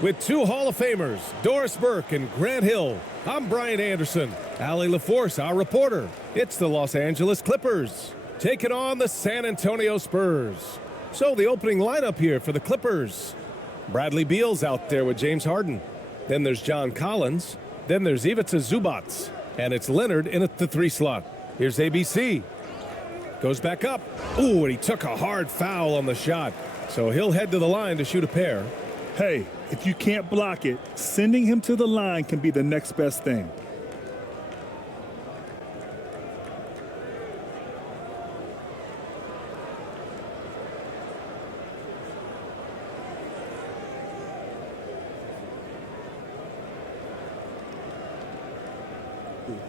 With two Hall of Famers, Doris Burke and Grant Hill, I'm Bryan Anderson. Allie LaForce, our reporter. It's the Los Angeles Clippers taking on the San Antonio Spurs. So the opening lineup here for the Clippers. Bradley Beal's out there with James Harden. Then there's John Collins. Then there's Ivica Zubac. And it's Leonard in at the 3 slot. Here's ABC. Goes back up. Ooh, and he took a hard foul on the shot. So he'll head to the line to shoot a pair. Hey, if you can't block it, sending him to the line can be the next best thing.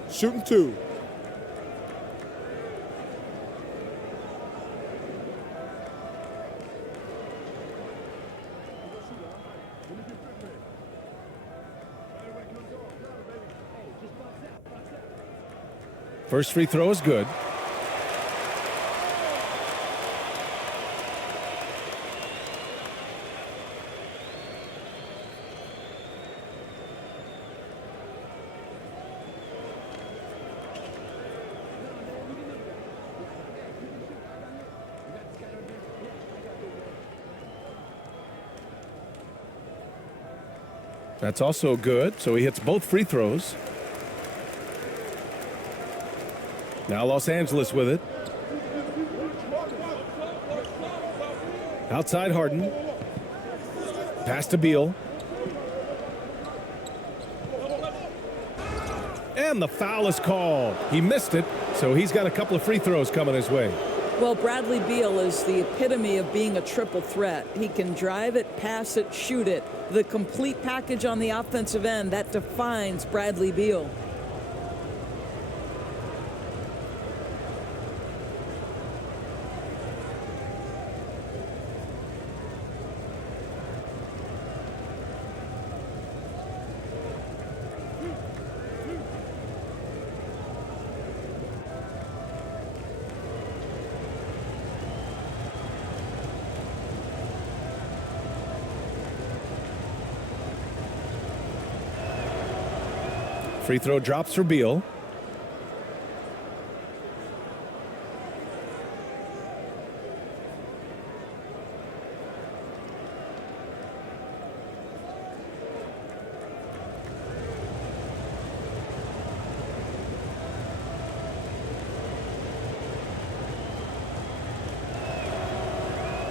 Shooting 2. First free throw is good. That's also good, so he hits both free throws. Now Los Angeles with it. Outside Harden. Pass to Beal. And the foul is called. He missed it, so he's got a couple of free throws coming his way. Well, Bradley Beal is the epitome of being a triple threat. He can drive it, pass it, shoot it. The complete package on the offensive end, that defines Bradley Beal. Free throw drops for Beal.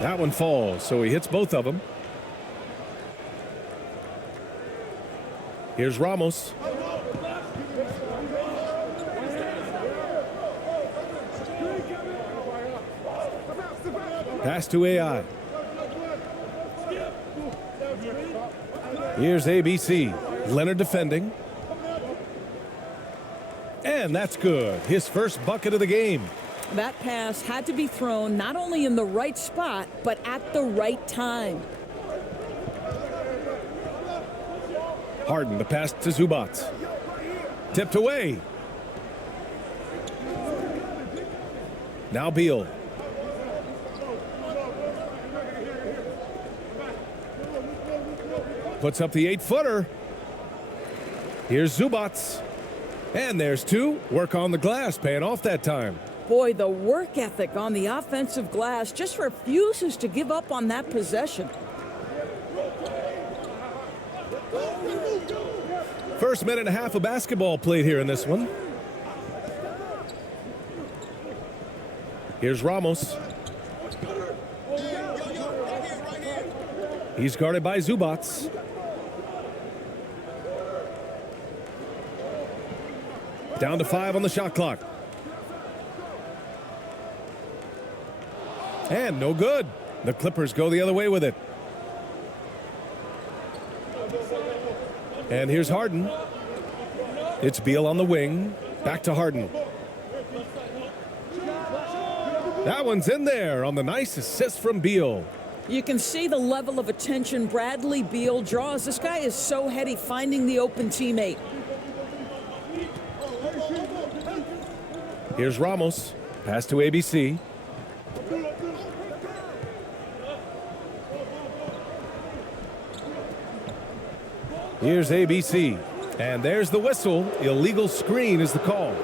That one falls, so he hits both of them. Here's Ramos. Pass to AI. Here's ABC. Leonard defending. And that's good. His first bucket of the game. That pass had to be thrown not only in the right spot, but at the right time. Harden, the pass to Zubac. Tipped away. Now Beal. Puts up the 8-footer. Here's Zubac. And there's 2. Work on the glass, paying off that time. Boy, the work ethic on the offensive glass just refuses to give up on that possession. First minute and a half of basketball played here in this one. Here's Ramos. He's guarded by Zubac. Down to 5 on the shot clock. And no good. The Clippers go the other way with it. And here's Harden. It's Beal on the wing. Back to Harden. That one's in there on the nice assist from Beal. You can see the level of attention Bradley Beal draws. This guy is so heady finding the open teammate. Here's Ramos. Pass to ABC. Here's ABC. And there's the whistle. Illegal screen is the call.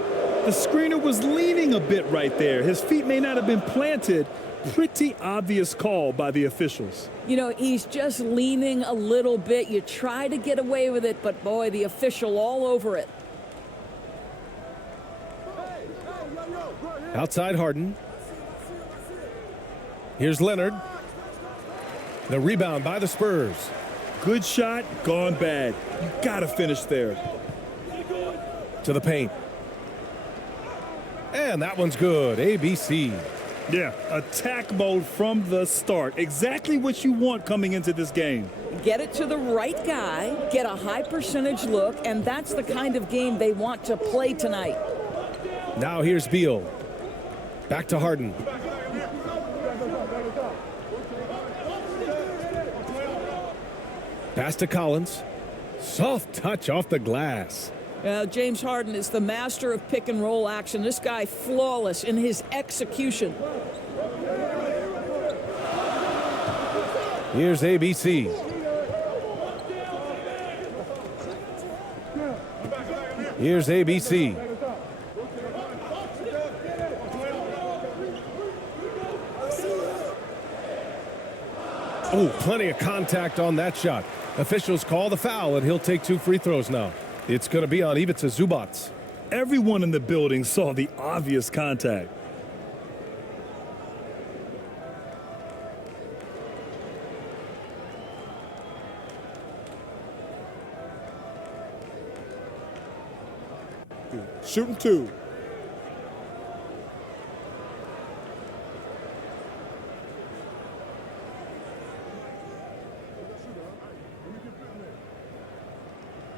The screener was leaning a bit right there. His feet may not have been planted. Pretty obvious call by the officials. You know, he's just leaning a little bit. You try to get away with it, but boy, the official all over it. Outside Harden. Here's Leonard. The rebound by the Spurs. Good shot, gone bad. You gotta finish there. To the paint. And that one's good. ABC. Yeah, attack mode from the start. Exactly what you want coming into this game. Get it to the right guy, get a high percentage look, and that's the kind of game they want to play tonight. Now here's Beal. Back to Harden. Pass to Collins. Soft touch off the glass. James Harden is the master of pick and roll action. This guy flawless in his execution. Here's ABC. Here's ABC. Oh, plenty of contact on that shot. Officials call the foul, and he'll take 2 free throws now. It's going to be on Ivica Zubac. Everyone in the building saw the obvious contact. Shooting 2.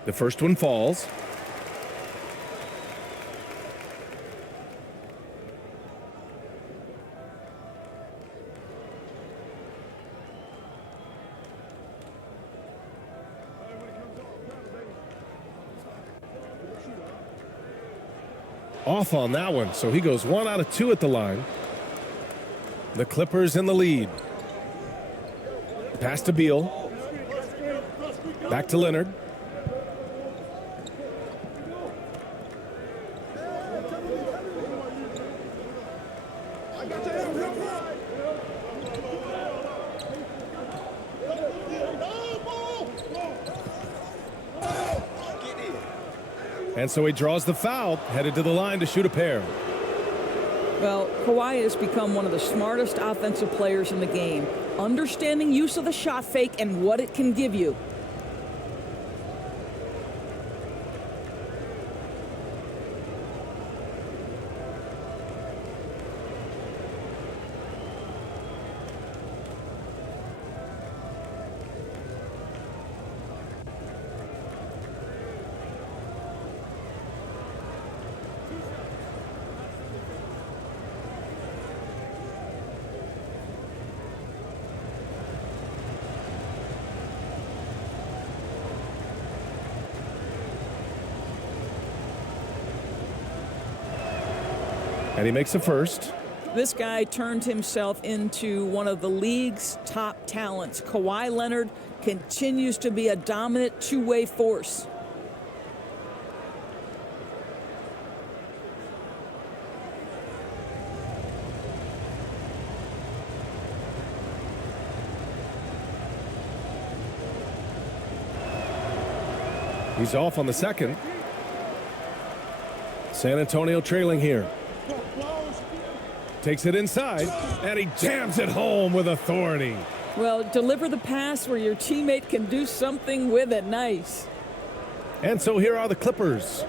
The first one falls. Off on that one, so he goes 1 out of 2 at the line. The Clippers in the lead. Pass to Beal. Back to Leonard. And so he draws the foul, headed to the line to shoot a pair. Well, Kawhi has become one of the smartest offensive players in the game, understanding use of the shot fake and what it can give you. And he makes a first. This guy turned himself into one of the league's top talents. Kawhi Leonard continues to be a dominant two-way force. He's off on the second. San Antonio trailing here. Takes it inside, and he jams it home with authority. Well, deliver the pass where your teammate can do something with it. Nice. And so here are the Clippers.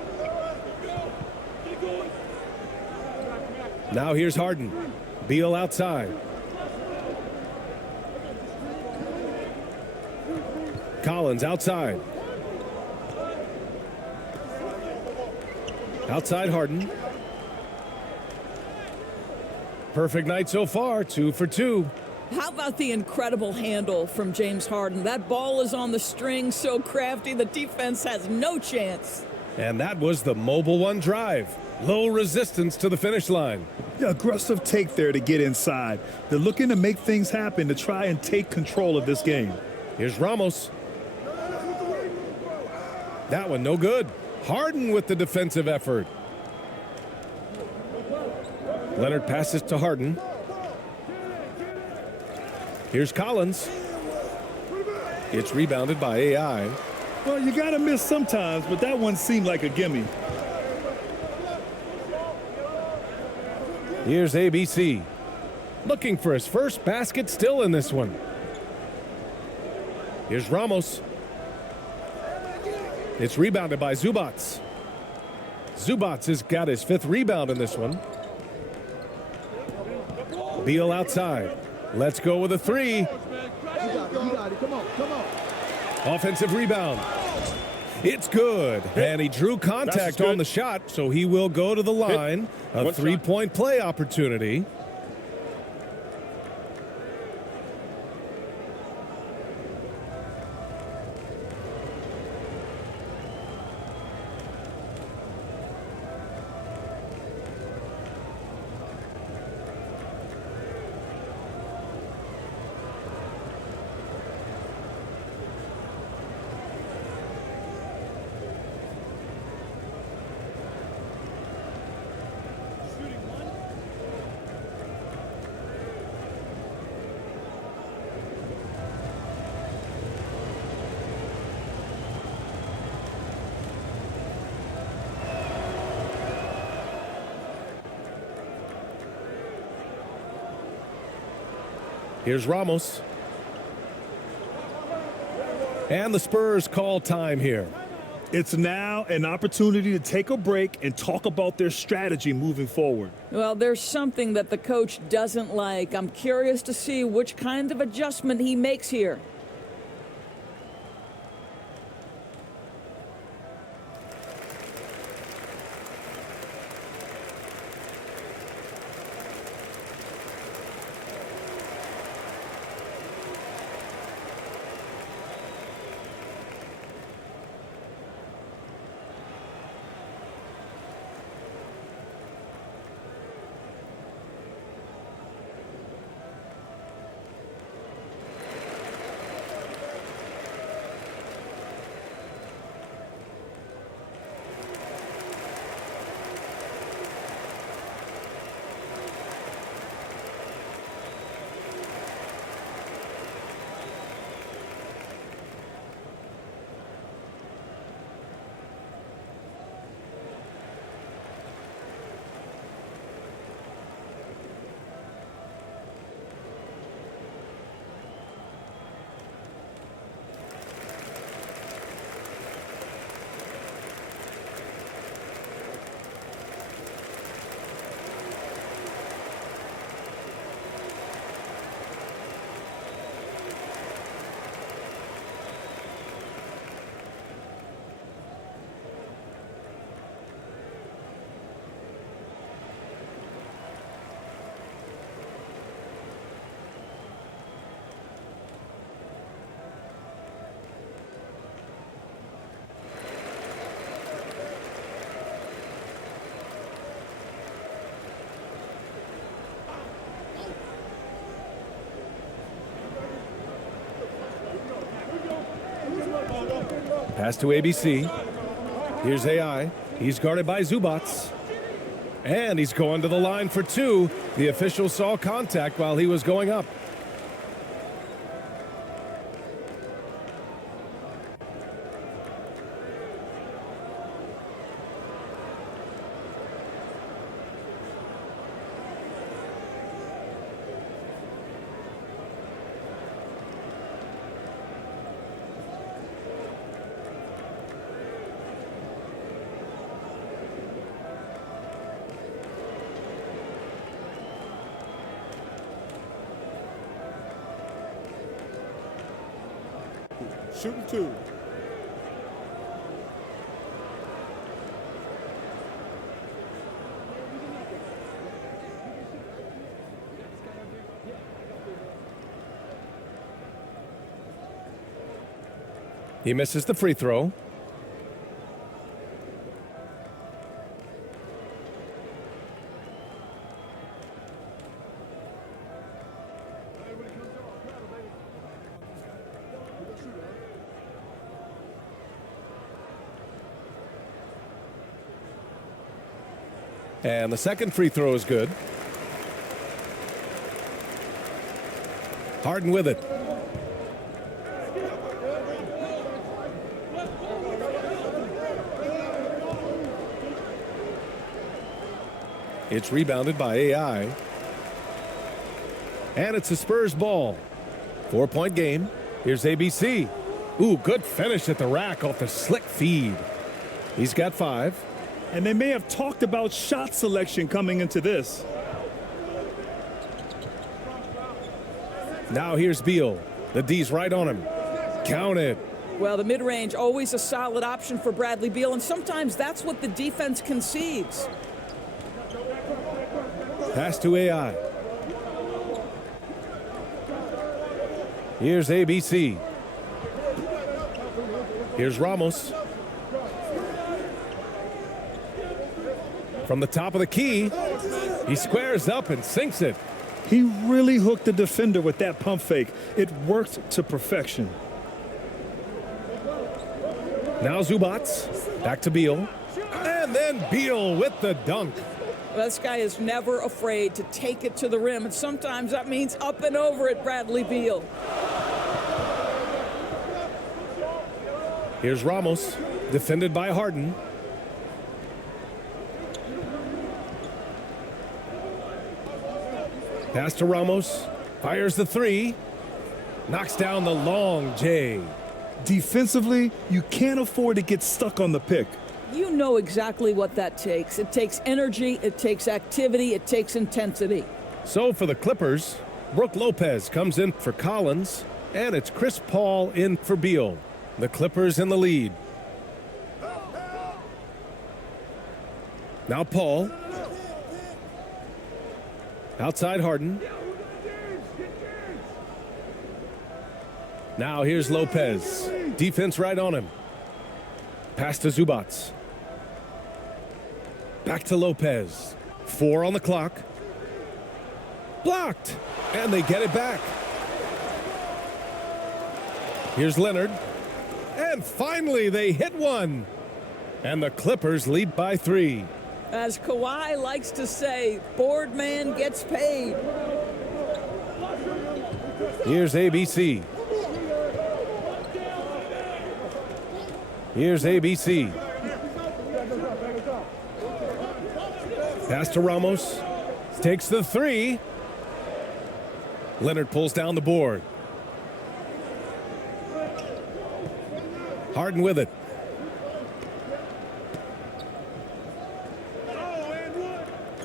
Now here's Harden. Beal outside. Collins outside. Outside Harden. Perfect night so far, 2 for 2. How about the incredible handle from James Harden? That ball is on the string, so crafty, the defense has no chance. And that was the Mobile One drive. Low resistance to the finish line. Yeah, aggressive take there to get inside. They're looking to make things happen to try and take control of this game. Here's Ramos. That one no good. Harden with the defensive effort. Leonard passes to Harden. Here's Collins. It's rebounded by AI. Well, you got to miss sometimes, but that one seemed like a gimme. Here's ABC. Looking for his first basket still in this one. Here's Ramos. It's rebounded by Zubats. Zubats has got his 5th rebound in this one. Beal outside. Let's go with a 3. You got it. Come on. Offensive rebound. It's good. And he drew contact on the shot, so he will go to the line. A 3-point play opportunity. Here's Ramos. And the Spurs call time here. It's now an opportunity to take a break and talk about their strategy moving forward. Well, there's something that the coach doesn't like. I'm curious to see which kind of adjustment he makes here. Pass to ABC. Here's AI. He's guarded by Zubats. And he's going to the line for 2. The official saw contact while he was going up. Shooting 2. He misses the free throw. And the second free throw is good. Harden with it. It's rebounded by AI. And it's a Spurs ball. 4-point game. Here's ABC. Ooh, good finish at the rack off the slick feed. He's got 5. And they may have talked about shot selection coming into this. Now here's Beal. The D's right on him. Count it. Well, the mid-range, always a solid option for Bradley Beal, and sometimes that's what the defense concedes. Pass to AI. Here's ABC. Here's Ramos. From the top of the key, he squares up and sinks it. He really hooked the defender with that pump fake. It worked to perfection. Now Zubac. Back to Beal. And then Beal with the dunk. Well, this guy is never afraid to take it to the rim, and sometimes that means up and over at Bradley Beal. Here's Ramos, defended by Harden. Pass to Ramos, fires the 3, knocks down the long J. Defensively, you can't afford to get stuck on the pick. You know exactly what that takes. It takes energy, it takes activity, it takes intensity. So for the Clippers, Brook Lopez comes in for Collins, and it's Chris Paul in for Beal. The Clippers in the lead. Now Paul. Outside Harden. Now here's Lopez. Defense right on him. Pass to Zubac. Back to Lopez. 4 on the clock. Blocked. And they get it back. Here's Leonard. And finally they hit one. And the Clippers lead by 3. As Kawhi likes to say, board man gets paid. Here's ABC. Here's ABC. Pass to Ramos. Takes the 3. Leonard pulls down the board. Harden with it.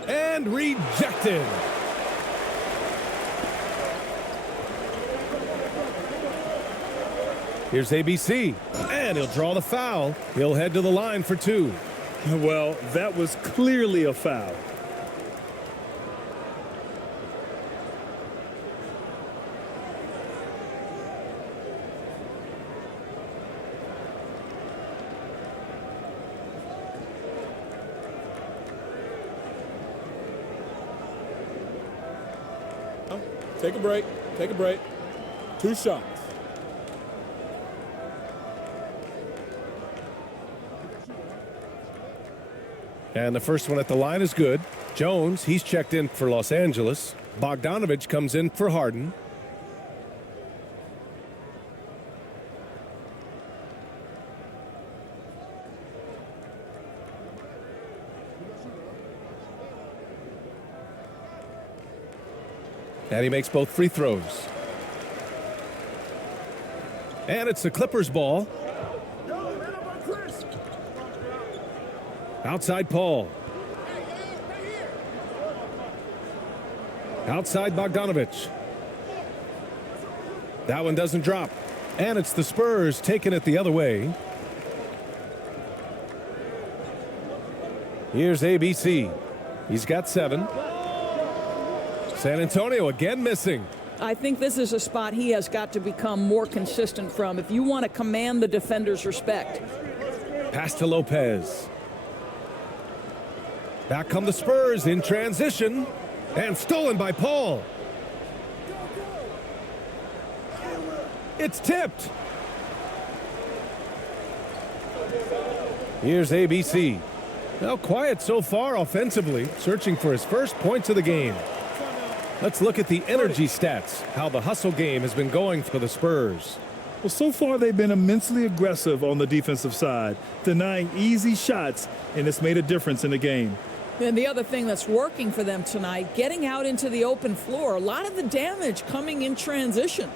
And rejected. Here's ABC. And he'll draw the foul. He'll head to the line for 2. Well, that was clearly a foul. Take a break. Take a break. 2 shots. And the first one at the line is good. Jones, he's checked in for Los Angeles. Bogdanovich comes in for Harden. And he makes both free throws. And it's the Clippers ball. Outside Paul. Outside Bogdanovich. That one doesn't drop. And it's the Spurs taking it the other way. Here's ABC. He's got 7. San Antonio again missing. I think this is a spot he has got to become more consistent from if you want to command the defender's respect. Pass to Lopez. Back come the Spurs in transition. And stolen by Paul. It's tipped. Here's ABC. Well, quiet so far offensively, searching for his first points of the game. Let's look at the energy stats, how the hustle game has been going for the Spurs. Well, so far they've been immensely aggressive on the defensive side, denying easy shots, and it's made a difference in the game. And the other thing that's working for them tonight, getting out into the open floor, a lot of the damage coming in transition.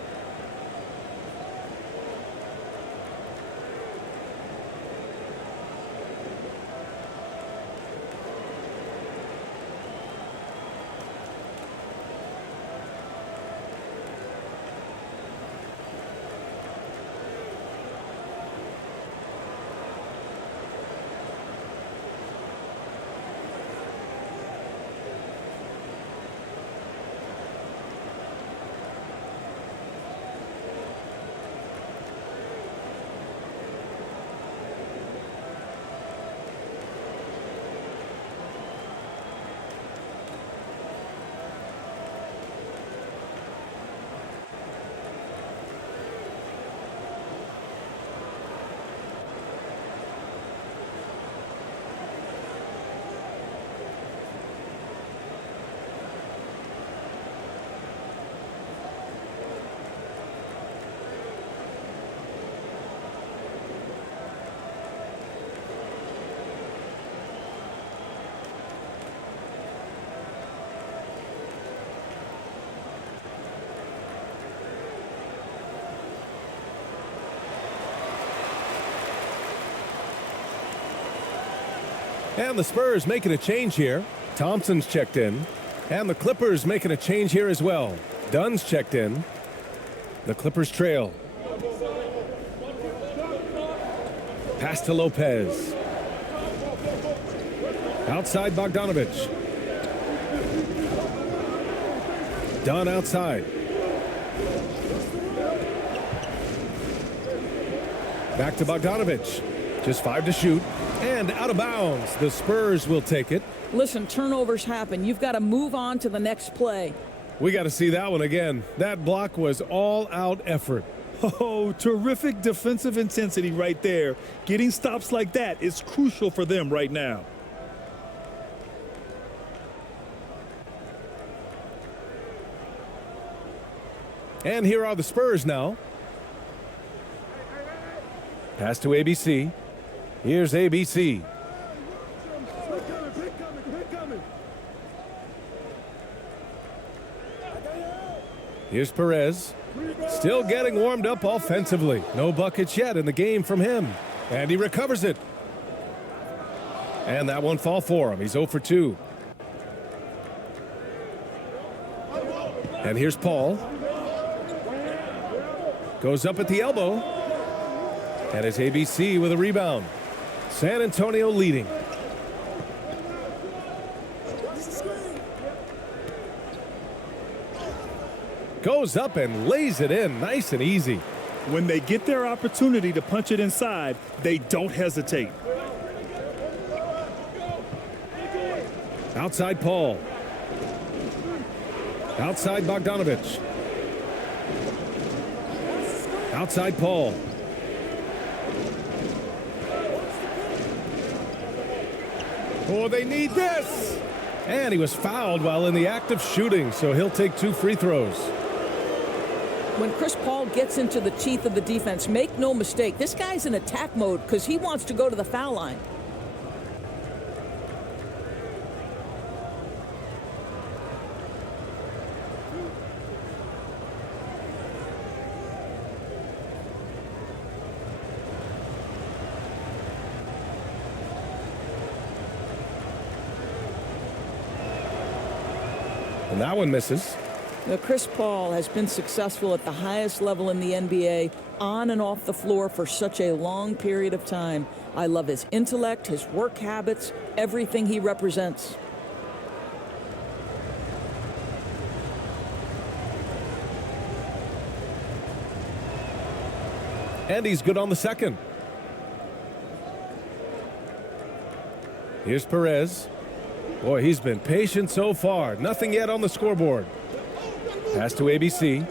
And the Spurs making a change here. Thompson's checked in. And the Clippers making a change here as well. Dunn's checked in. The Clippers trail. Pass to Lopez. Outside Bogdanovich. Dunn outside. Back to Bogdanovich. Just 5 to shoot. And out of bounds. The Spurs will take it. Listen, turnovers happen. You've got to move on to the next play. We got to see that one again. That block was all-out effort. Oh, terrific defensive intensity right there. Getting stops like that is crucial for them right now. And here are the Spurs now. Pass to ABC. Here's ABC. Here's Perez. Still getting warmed up offensively. No buckets yet in the game from him. And he recovers it. And that won't fall for him. He's 0 for 2. And here's Paul. Goes up at the elbow. And it's ABC with a rebound. San Antonio leading. Goes up and lays it in nice and easy. When they get their opportunity to punch it inside, they don't hesitate. Outside Paul. Outside Bogdanovich. Outside Paul. Oh, they need this. And he was fouled while in the act of shooting, so he'll take 2 free throws. When Chris Paul gets into the teeth of the defense, make no mistake, this guy's in attack mode because he wants to go to the foul line. And that one misses. Now, Chris Paul has been successful at the highest level in the NBA, on and off the floor for such a long period of time. I love his intellect, his work habits, everything he represents. And he's good on the second. Here's Perez. Boy, he's been patient so far. Nothing yet on the scoreboard. Pass to ABC.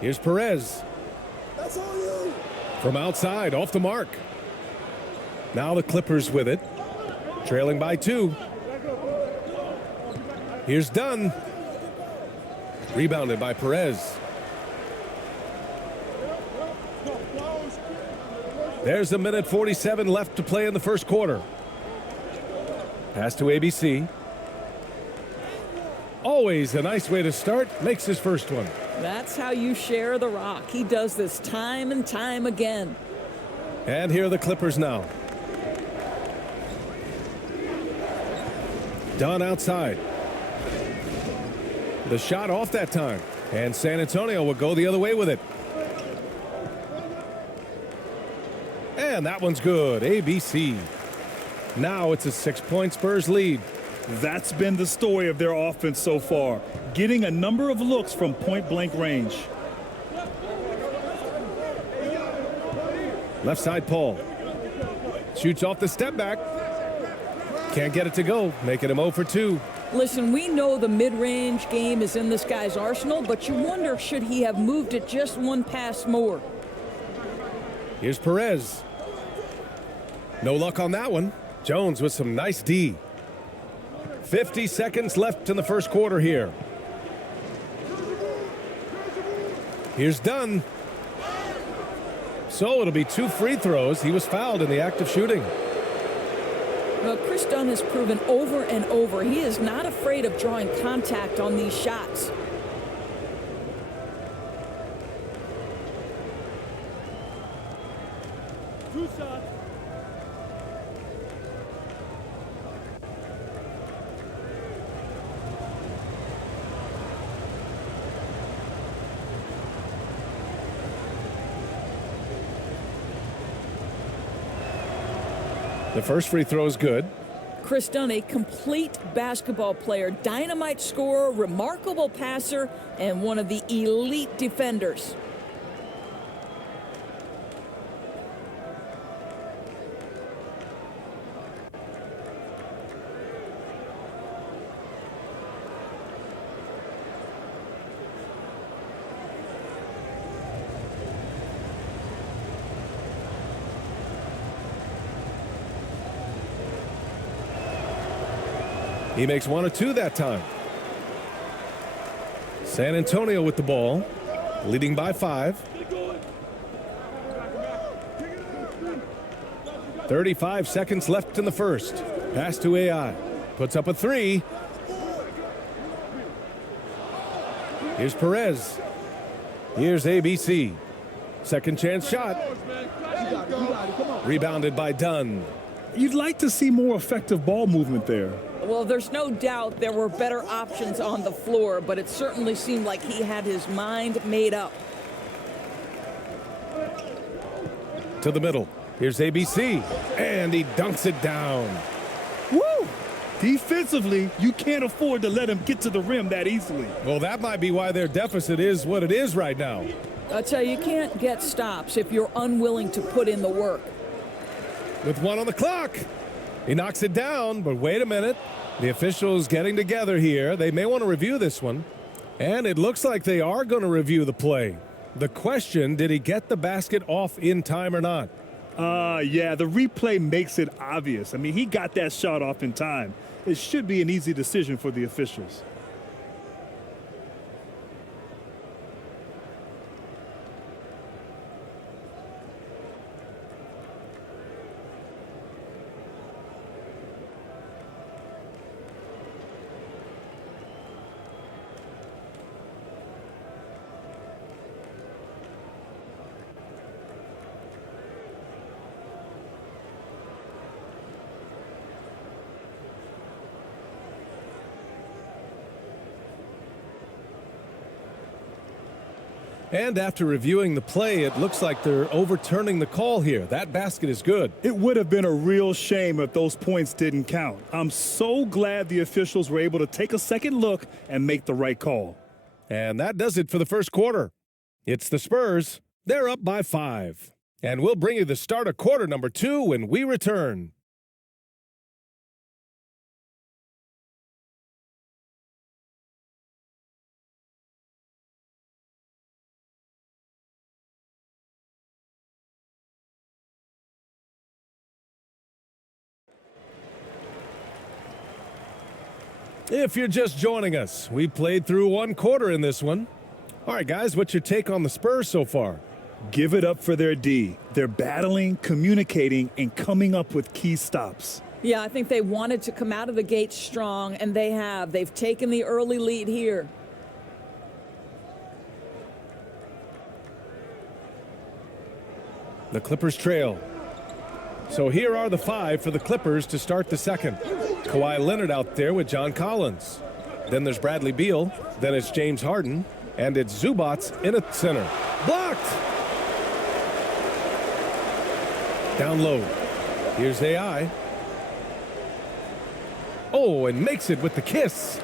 Here's Perez. From outside, off the mark. Now the Clippers with it, trailing by 2. Here's Dunn. Rebounded by Perez. There's a minute 47 left to play in the first quarter. Pass to ABC. Always a nice way to start. Makes his first one. That's how you share the rock. He does this time and time again. And here are the Clippers now. Dunn outside. The shot off that time. And San Antonio will go the other way with it. And that one's good. ABC. Now it's a 6-point Spurs lead. That's been the story of their offense so far, getting a number of looks from point-blank range. Left side, Paul. Shoots off the step back. Can't get it to go, making him 0 for 2. Listen, we know the mid-range game is in this guy's arsenal, but you wonder, should he have moved it just one pass more? Here's Perez. No luck on that one. Jones with some nice D. 50 seconds left in the first quarter here. Here's Dunn. So it'll be 2 free throws. He was fouled in the act of shooting. Well, Chris Dunn has proven over and over he is not afraid of drawing contact on these shots. Two shots. The first free throw is good. Chris Dunn, a complete basketball player, dynamite scorer, remarkable passer, and one of the elite defenders. He makes 1 or 2 that time. San Antonio with the ball, leading by 5. 35 seconds left in the first. Pass to AI. Puts up a 3. Here's Perez. Here's ABC. Second chance shot. Rebounded by Dunn. You'd like to see more effective ball movement there. Well, there's no doubt there were better options on the floor, but it certainly seemed like he had his mind made up. To the middle. Here's ABC. And he dunks it down. Woo! Defensively, you can't afford to let him get to the rim that easily. Well, that might be why their deficit is what it is right now. I tell you, you can't get stops if you're unwilling to put in the work. With 1 on the clock. He knocks it down, but wait a minute. The officials getting together here. They may want to review this one. And it looks like they are going to review the play. The question, did he get the basket off in time or not? Yeah, the replay makes it obvious. I mean, he got that shot off in time. It should be an easy decision for the officials. And after reviewing the play, it looks like they're overturning the call here. That basket is good. It would have been a real shame if those points didn't count. I'm so glad the officials were able to take a second look and make the right call. And that does it for the first quarter. It's the Spurs. They're up by 5. And we'll bring you the start of quarter number 2 when we return. If you're just joining us, we played through one quarter in this one. All right, guys, what's your take on the Spurs so far? Give it up for their D. They're battling, communicating, and coming up with key stops. Yeah, I think they wanted to come out of the gate strong, and they have. They've taken the early lead here. The Clippers trail. So here are the 5 for the Clippers to start the second. Kawhi Leonard out there with John Collins. Then there's Bradley Beal. Then it's James Harden. And it's Zubats in a center. Blocked! Down low. Here's AI. Oh, and makes it with the kiss.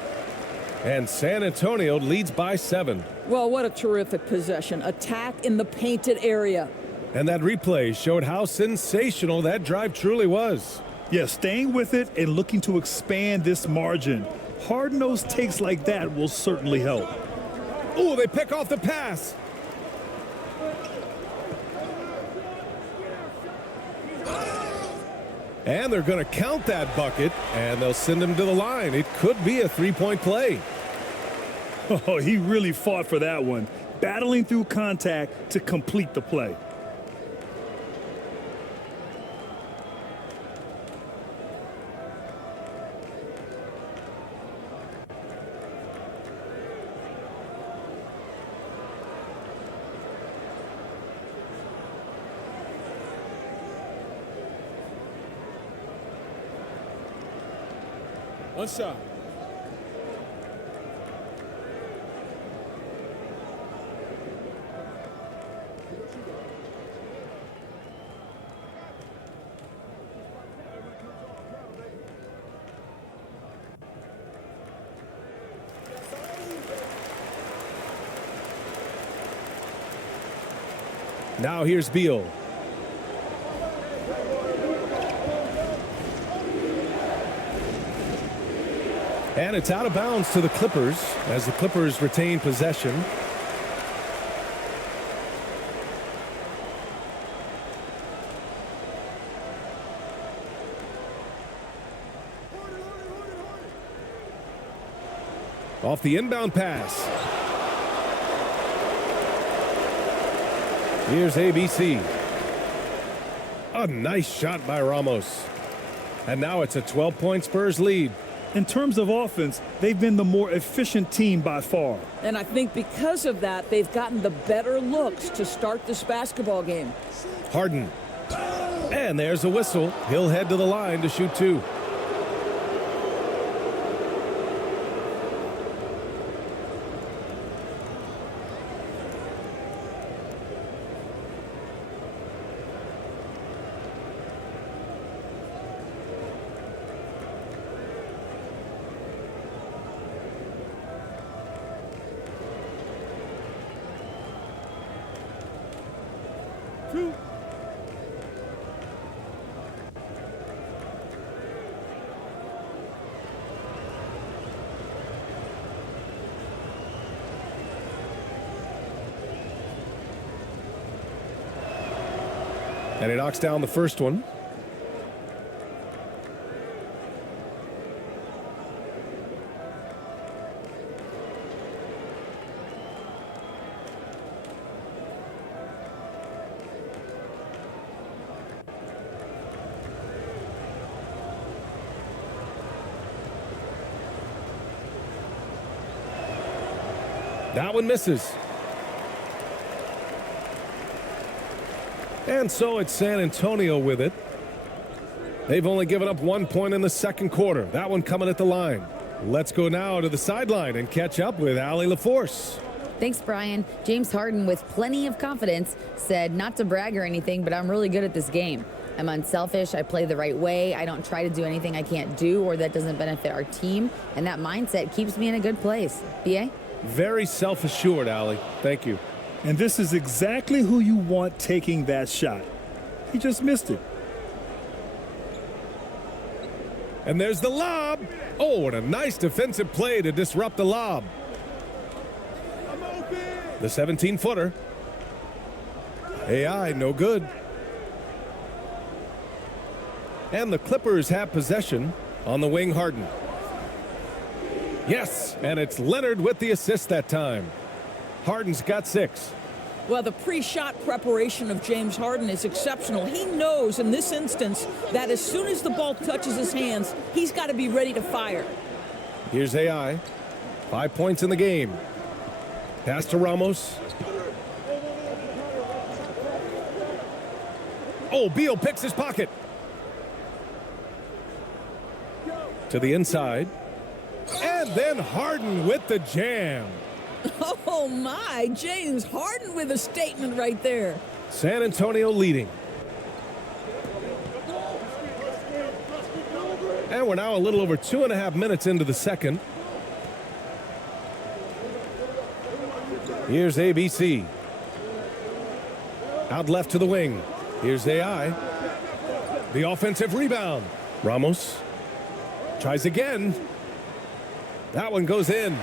And San Antonio leads by 7. Well, what a terrific possession. Attack in the painted area. And that replay showed how sensational that drive truly was. Yeah, staying with it and looking to expand this margin. Hard-nosed takes like that will certainly help. Oh, they pick off the pass. And they're going to count that bucket, and they'll send him to the line. It could be a 3-point play. Oh, he really fought for that one, battling through contact to complete the play. One shot. Now here's Beal. And it's out of bounds to the Clippers as the Clippers retain possession. Off the inbound pass. Here's ABC. A nice shot by Ramos. And now it's a 12-point Spurs lead. In terms of offense, they've been the more efficient team by far. And I think because of that, they've gotten the better looks to start this basketball game. Harden. And there's a whistle. He'll head to the line to shoot 2. And he knocks down the first one. That one misses. And so it's San Antonio with it. They've only given up 1 point in the second quarter. That one coming at the line. Let's go now to the sideline and catch up with Allie LaForce. Thanks, Brian. James Harden, with plenty of confidence, said not to brag or anything, but I'm really good at this game. I'm unselfish. I play the right way. I don't try to do anything I can't do or that doesn't benefit our team. And that mindset keeps me in a good place. BA? Very self-assured, Allie. Thank you. And this is exactly who you want taking that shot. He just missed it. And there's the lob. Oh, and a nice defensive play to disrupt the lob. The 17-footer. AI, no good. And the Clippers have possession on the wing. Harden. Yes, and it's Leonard with the assist that time. Harden's got 6. Well, the pre-shot preparation of James Harden is exceptional. He knows in this instance that as soon as the ball touches his hands, he's got to be ready to fire. Here's AI. 5 points in the game. Pass to Ramos. Oh, Beal picks his pocket. To the inside. And then Harden with the jam. Oh my, James Harden with a statement right there. San Antonio leading. And we're now a little over 2.5 minutes into the second. Here's ABC. Out left to the wing. Here's AI. The offensive rebound. Ramos tries again. That one goes in.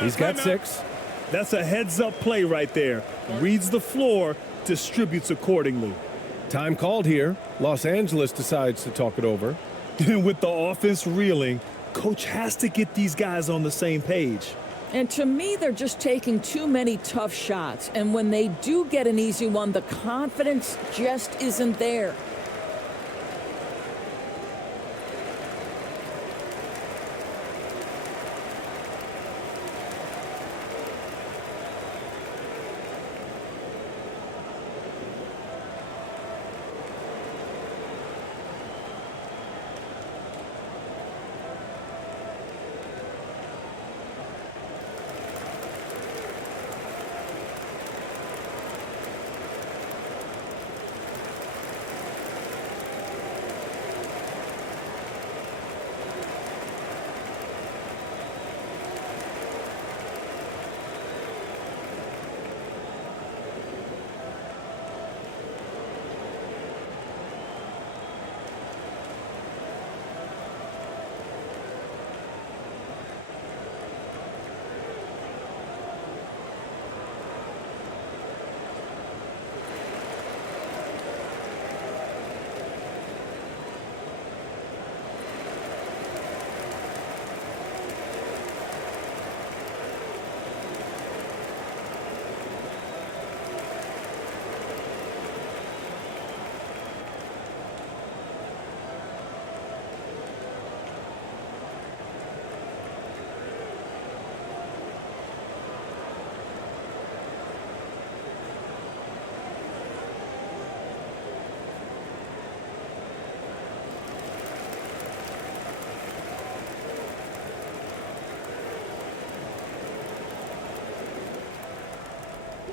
He's got 6. That's a heads-up play right there. Reads the floor, distributes accordingly. Time called here. Los Angeles decides to talk it over. With the offense reeling, coach has to get these guys on the same page. And to me, they're just taking too many tough shots. And when they do get an easy one, the confidence just isn't there.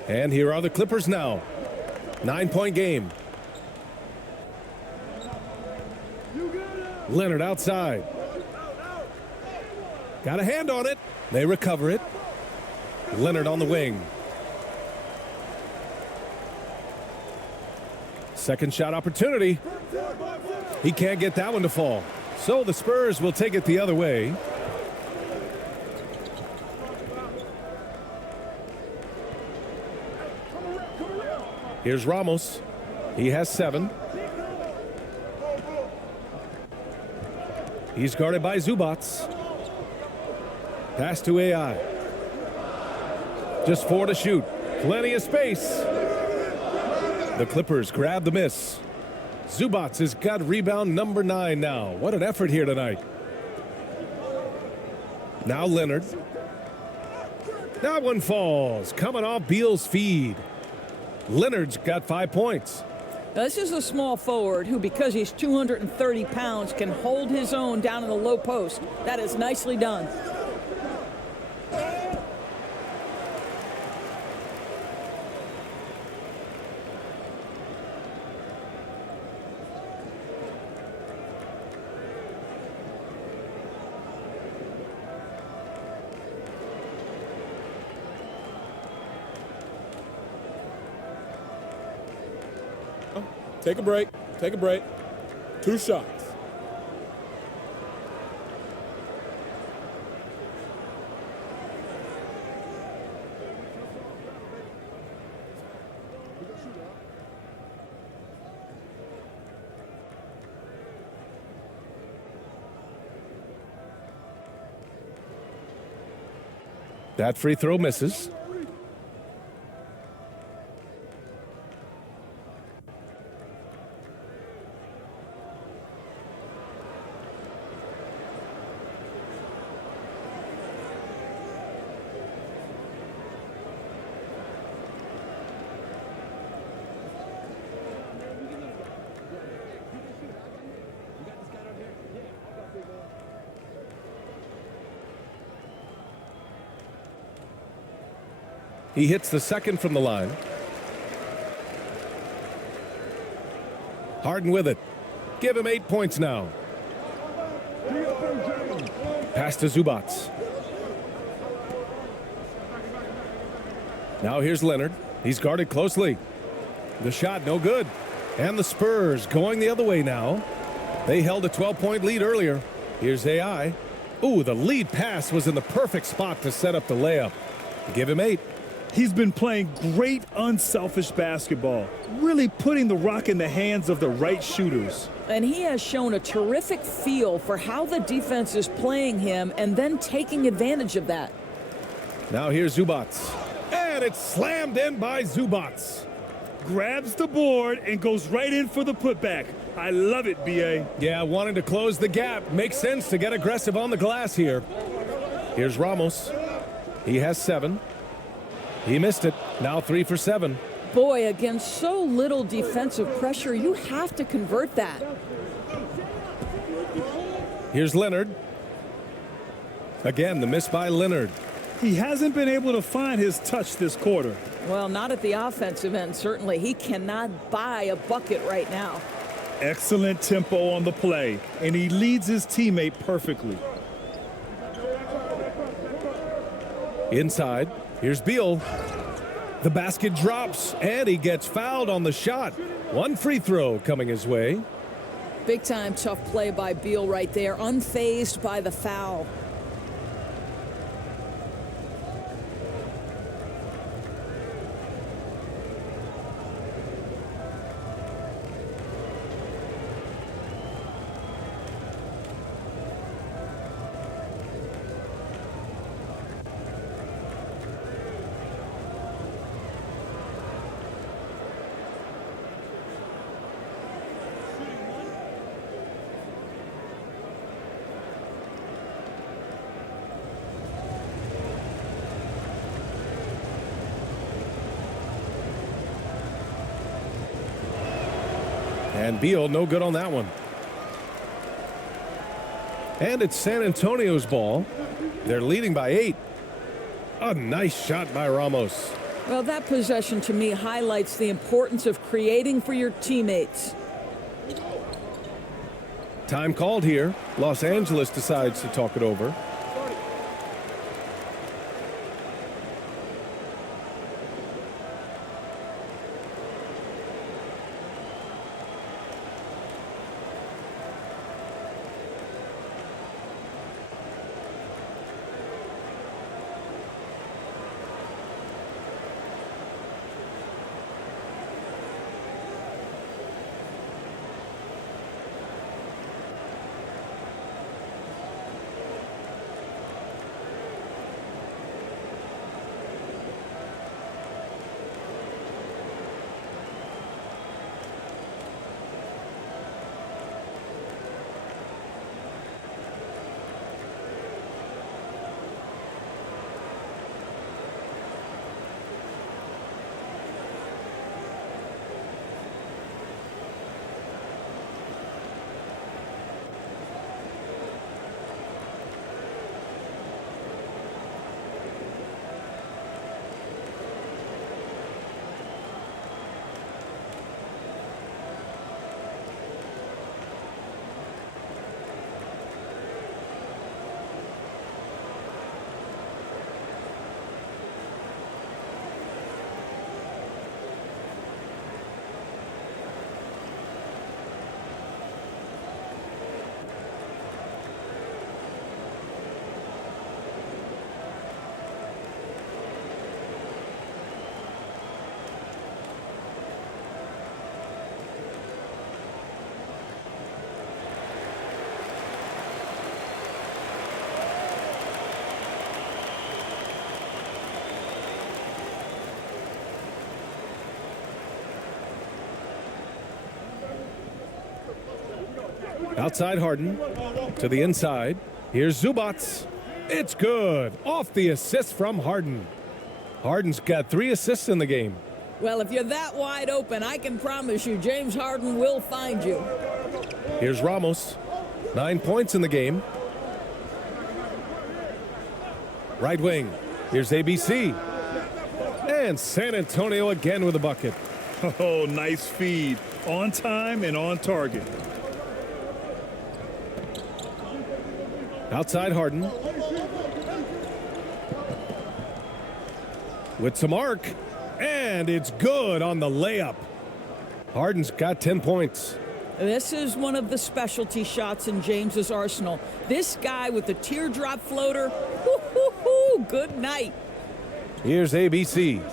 And here are the Clippers now. 9-point game. Leonard outside. Got a hand on it. They recover it. Leonard on the wing. Second shot opportunity. He can't get that one to fall. So the Spurs will take it the other way. Here's Ramos. He has 7. He's guarded by Zubats. Pass to AI. Just 4 to shoot. Plenty of space. The Clippers grab the miss. Zubats has got rebound number 9 now. What an effort here tonight. Now Leonard. That one falls. Coming off Beal's feed. Leonard's got 5 points. Now, this is a small forward who, because he's 230 pounds, can hold his own down in the low post. That is nicely done. Take a break. Take a break. 2 shots. That free throw misses. He hits the second from the line. Harden with it. Give him 8 points now. Pass to Zubats. Now here's Leonard. He's guarded closely. The shot no good. And the Spurs going the other way now. They held a 12-point lead earlier. Here's AI. Ooh, the lead pass was in the perfect spot to set up the layup. Give him 8. He's been playing great unselfish basketball, really putting the rock in the hands of the right shooters. And he has shown a terrific feel for how the defense is playing him and then taking advantage of that. Now here's Zubats. And it's slammed in by Zubats. Grabs the board and goes right in for the putback. I love it, BA. Yeah, wanting to close the gap. Makes sense to get aggressive on the glass here. Here's Ramos. He has 7. He missed it. Now 3 for 7. Boy, against so little defensive pressure, you have to convert that. Here's Leonard. Again, the miss by Leonard. He hasn't been able to find his touch this quarter. Well, not at the offensive end, certainly. He cannot buy a bucket right now. Excellent tempo on the play, and he leads his teammate perfectly. Inside. Here's Beal. The basket drops, and he gets fouled on the shot. 1 free throw coming his way. Big time tough play by Beal right there, unfazed by the foul. And Beal, no good on that one. And it's San Antonio's ball. They're leading by 8. A nice shot by Ramos. Well, that possession to me highlights the importance of creating for your teammates. Time called here. Los Angeles decides to talk it over. Outside Harden. To the inside. Here's Zubats. It's good. Off the assist from Harden. Harden's got 3 assists in the game. Well, if you're that wide open, I can promise you James Harden will find you. Here's Ramos. 9 points in the game. Right wing. Here's ABC. And San Antonio again with a bucket. Oh, nice feed. On time and on target. Outside Harden. With some arc. And it's good on the layup. Harden's got 10 points. This is one of the specialty shots in James's arsenal. This guy with the teardrop floater, good night. Here's ABC.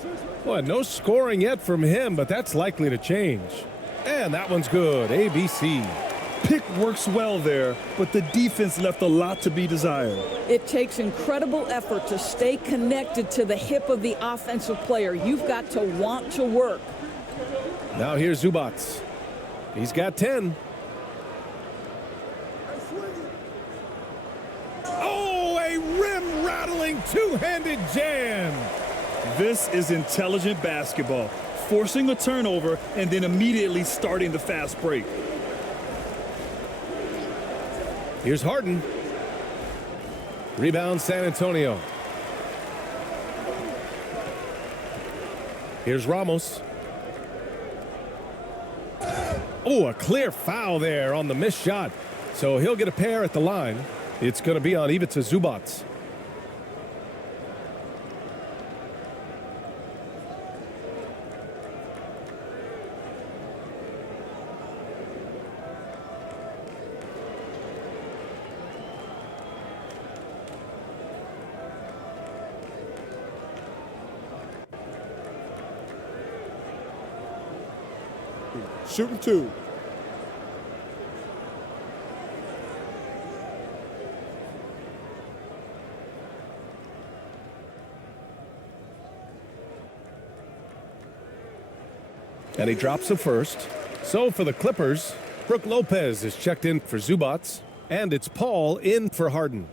Well, no scoring yet from him, but that's likely to change. And that one's good, ABC. Pick works well there, but the defense left a lot to be desired. It takes incredible effort to stay connected to the hip of the offensive player. You've got to want to work. Now here's Zubats. He's got 10. Oh, a rim-rattling two-handed jam. This is intelligent basketball, forcing a turnover and then immediately starting the fast break. Here's Harden. Rebound San Antonio. Here's Ramos. Oh, a clear foul there on the missed shot. So he'll get a pair at the line. It's going to be on Ivica Zubats. Shooting 2. And he drops the first. So for the Clippers, Brook Lopez is checked in for Zubats. And it's Paul in for Harden.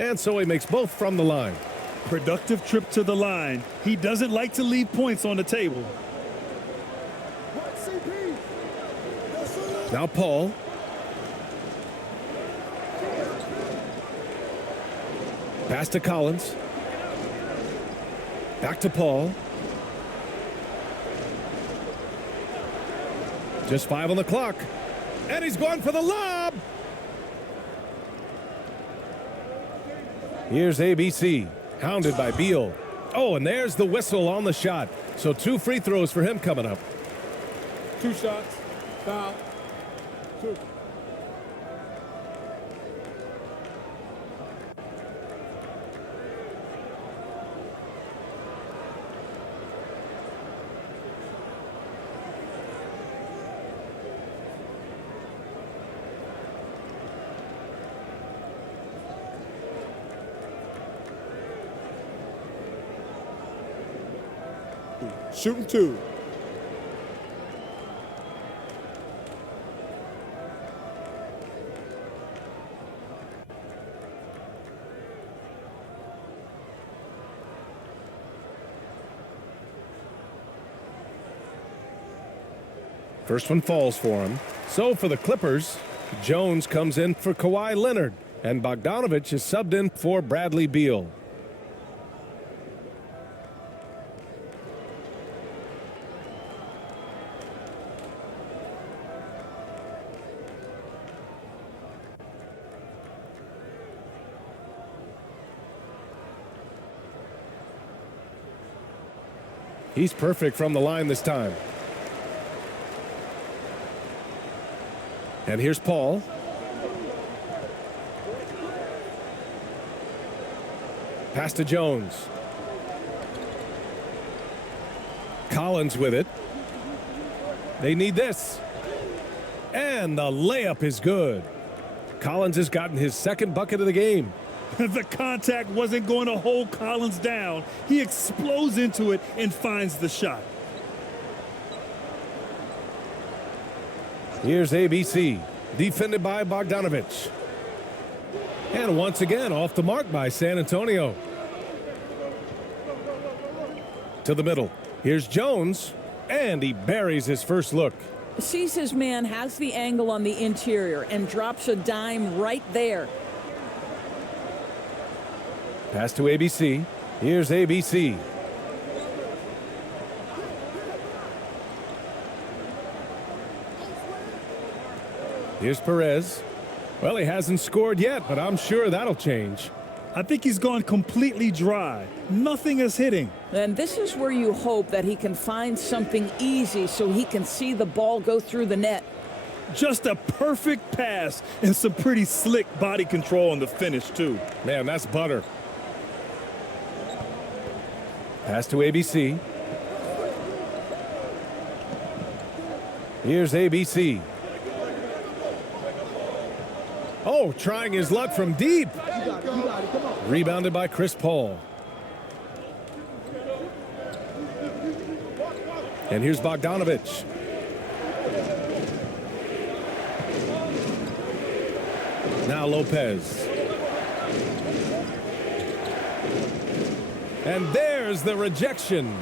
And so he makes both from the line. Productive trip to the line. He doesn't like to leave points on the table. Now Paul. Pass to Collins. Back to Paul. Just 5 on the clock. And he's going for the lob. Here's ABC, hounded by Beal. Oh, and there's the whistle on the shot. So 2 free throws for him coming up. 2 shots. Foul. 2. Shooting 2. First one falls for him. So for the Clippers, Jones comes in for Kawhi Leonard, and Bogdanovich is subbed in for Bradley Beal. He's perfect from the line this time. And here's Paul. Pass to Jones. Collins with it. They need this. And the layup is good. Collins has gotten his second bucket of the game. The contact wasn't going to hold Collins down. He explodes into it and finds the shot. Here's ABC, defended by Bogdanovich. And once again, off the mark by San Antonio. To the middle. Here's Jones, and he buries his first look. Sees his man, has the angle on the interior, and drops a dime right there. Pass to ABC. Here's ABC. Here's Perez. Well, he hasn't scored yet, but I'm sure that'll change. I think he's gone completely dry. Nothing is hitting. And this is where you hope that he can find something easy so he can see the ball go through the net. Just a perfect pass and some pretty slick body control on the finish, too. Man, that's butter. Pass to ABC. Here's ABC. Oh, trying his luck from deep. Rebounded by Chris Paul. And here's Bogdanovich. Now Lopez. And there's the rejection.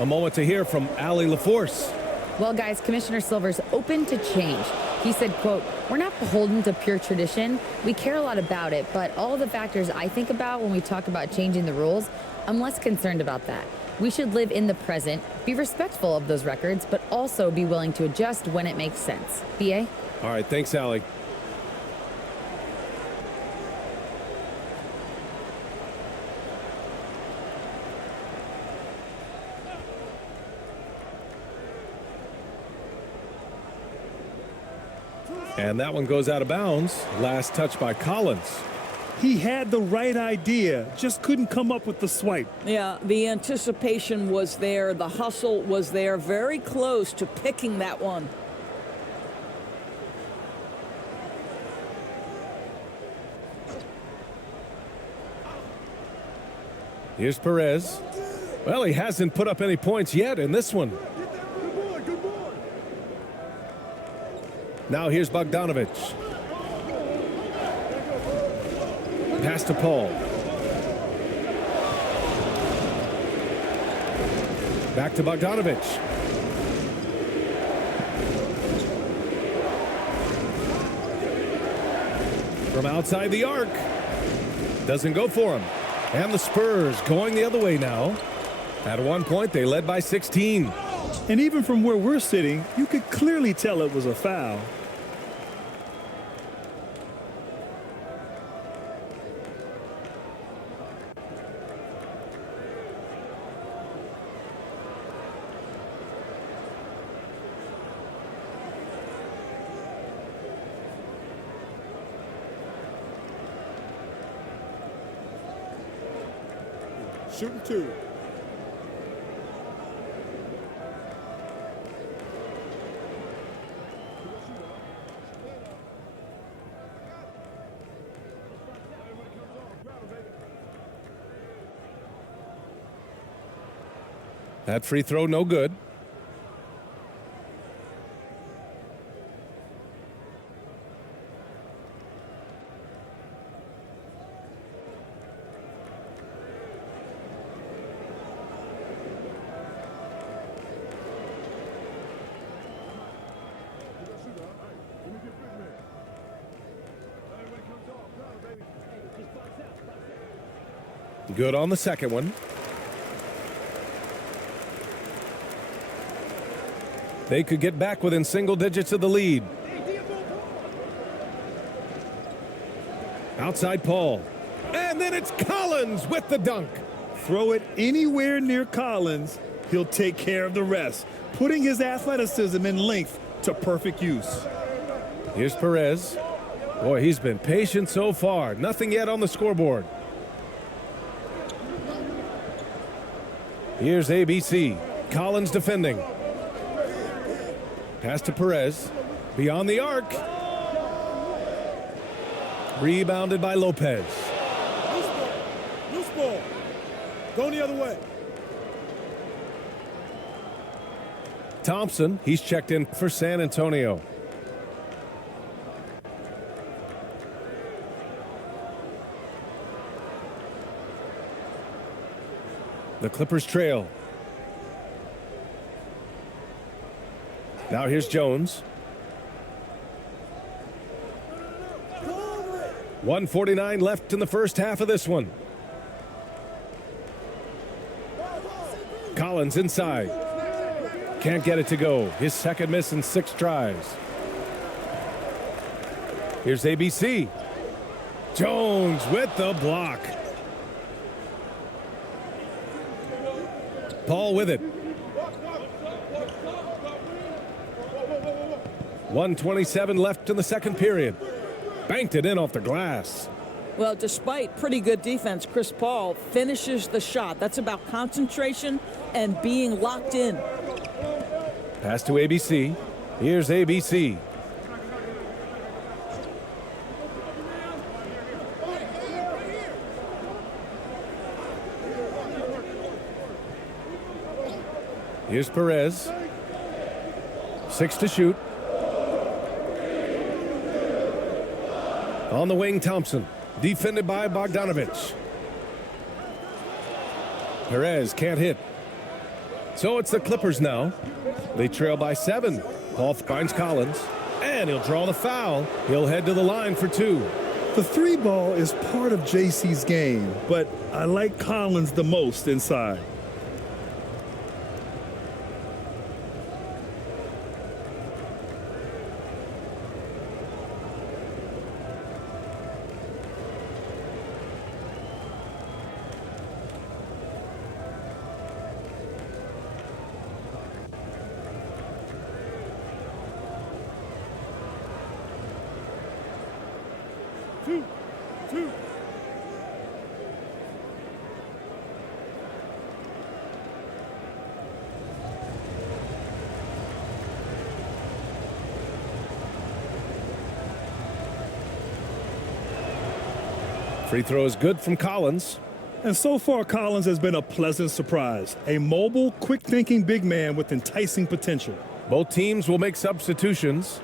A moment to hear from Allie LaForce. Well, guys, Commissioner Silver's open to change. He said, quote, "We're not beholden to pure tradition. We care a lot about it, but all the factors I think about when we talk about changing the rules, I'm less concerned about that. We should live in the present, be respectful of those records, but also be willing to adjust when it makes sense." BA? All right, thanks, Allie. And that one goes out of bounds. Last touch by Collins. He had the right idea, just couldn't come up with the swipe. Yeah, the anticipation was there. The hustle was there. Very close to picking that one. Here's Perez. Well, he hasn't put up any points yet in this one. Now here's Bogdanovich. Pass to Paul. Back to Bogdanovich. From outside the arc. Doesn't go for him. And the Spurs going the other way now. At one point, they led by 16. And even from where we're sitting, you could clearly tell it was a foul. Shooting two. That free throw, no good. Good on the second one. They could get back within single digits of the lead. Outside Paul. And then it's Collins with the dunk. Throw it anywhere near Collins, he'll take care of the rest, putting his athleticism and length to perfect use. Here's Perez. Boy, he's been patient so far. Nothing yet on the scoreboard. Here's ABC. Collins defending. Pass to Perez. Beyond the arc. Rebounded by Lopez. Loose ball. Going the other way. Thompson, he's checked in for San Antonio. The Clippers trail. Now here's Jones. 1:49 left in the first half of this one. Collins inside. Can't get it to go. His second miss in 6 tries. Here's ABC. Jones with the block. Paul with it. 1:27 left in the second period. Banked it in off the glass. Well, despite pretty good defense, Chris Paul finishes the shot. That's about concentration and being locked in. Pass to ABC. Here's ABC. Here's Perez. 6 to shoot. On the wing, Thompson. Defended by Bogdanovich. Perez can't hit. So it's the Clippers now. They trail by 7. Paul finds Collins. And he'll draw the foul. He'll head to the line for 2. The 3 ball is part of JC's game, but I like Collins the most inside. Two. Free throw is good from Collins. And so far, Collins has been a pleasant surprise. A mobile, quick-thinking big man with enticing potential. Both teams will make substitutions.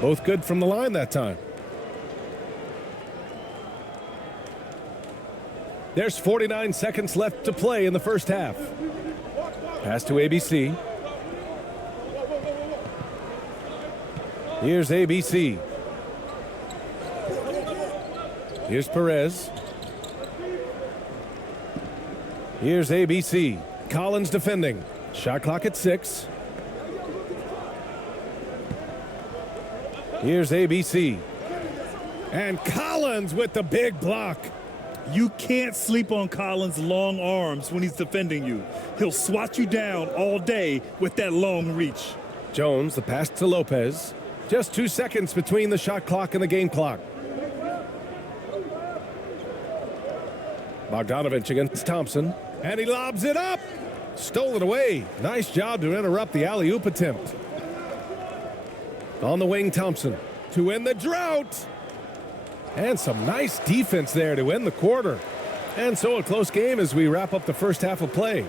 Both good from the line that time. There's 49 seconds left to play in the first half. Pass to ABC. Here's ABC. Here's Perez. Here's ABC. Collins defending. Shot clock at 6. Here's ABC. And Collins with the big block. You can't sleep on Collins' long arms when he's defending you. He'll swat you down all day with that long reach. Jones, the pass to Lopez. Just 2 seconds between the shot clock and the game clock. Bogdanovich against Thompson. And he lobs it up. Stole it away. Nice job to interrupt the alley-oop attempt. On the wing, Thompson to end the drought. And some nice defense there to end the quarter. And so a close game as we wrap up the first half of play.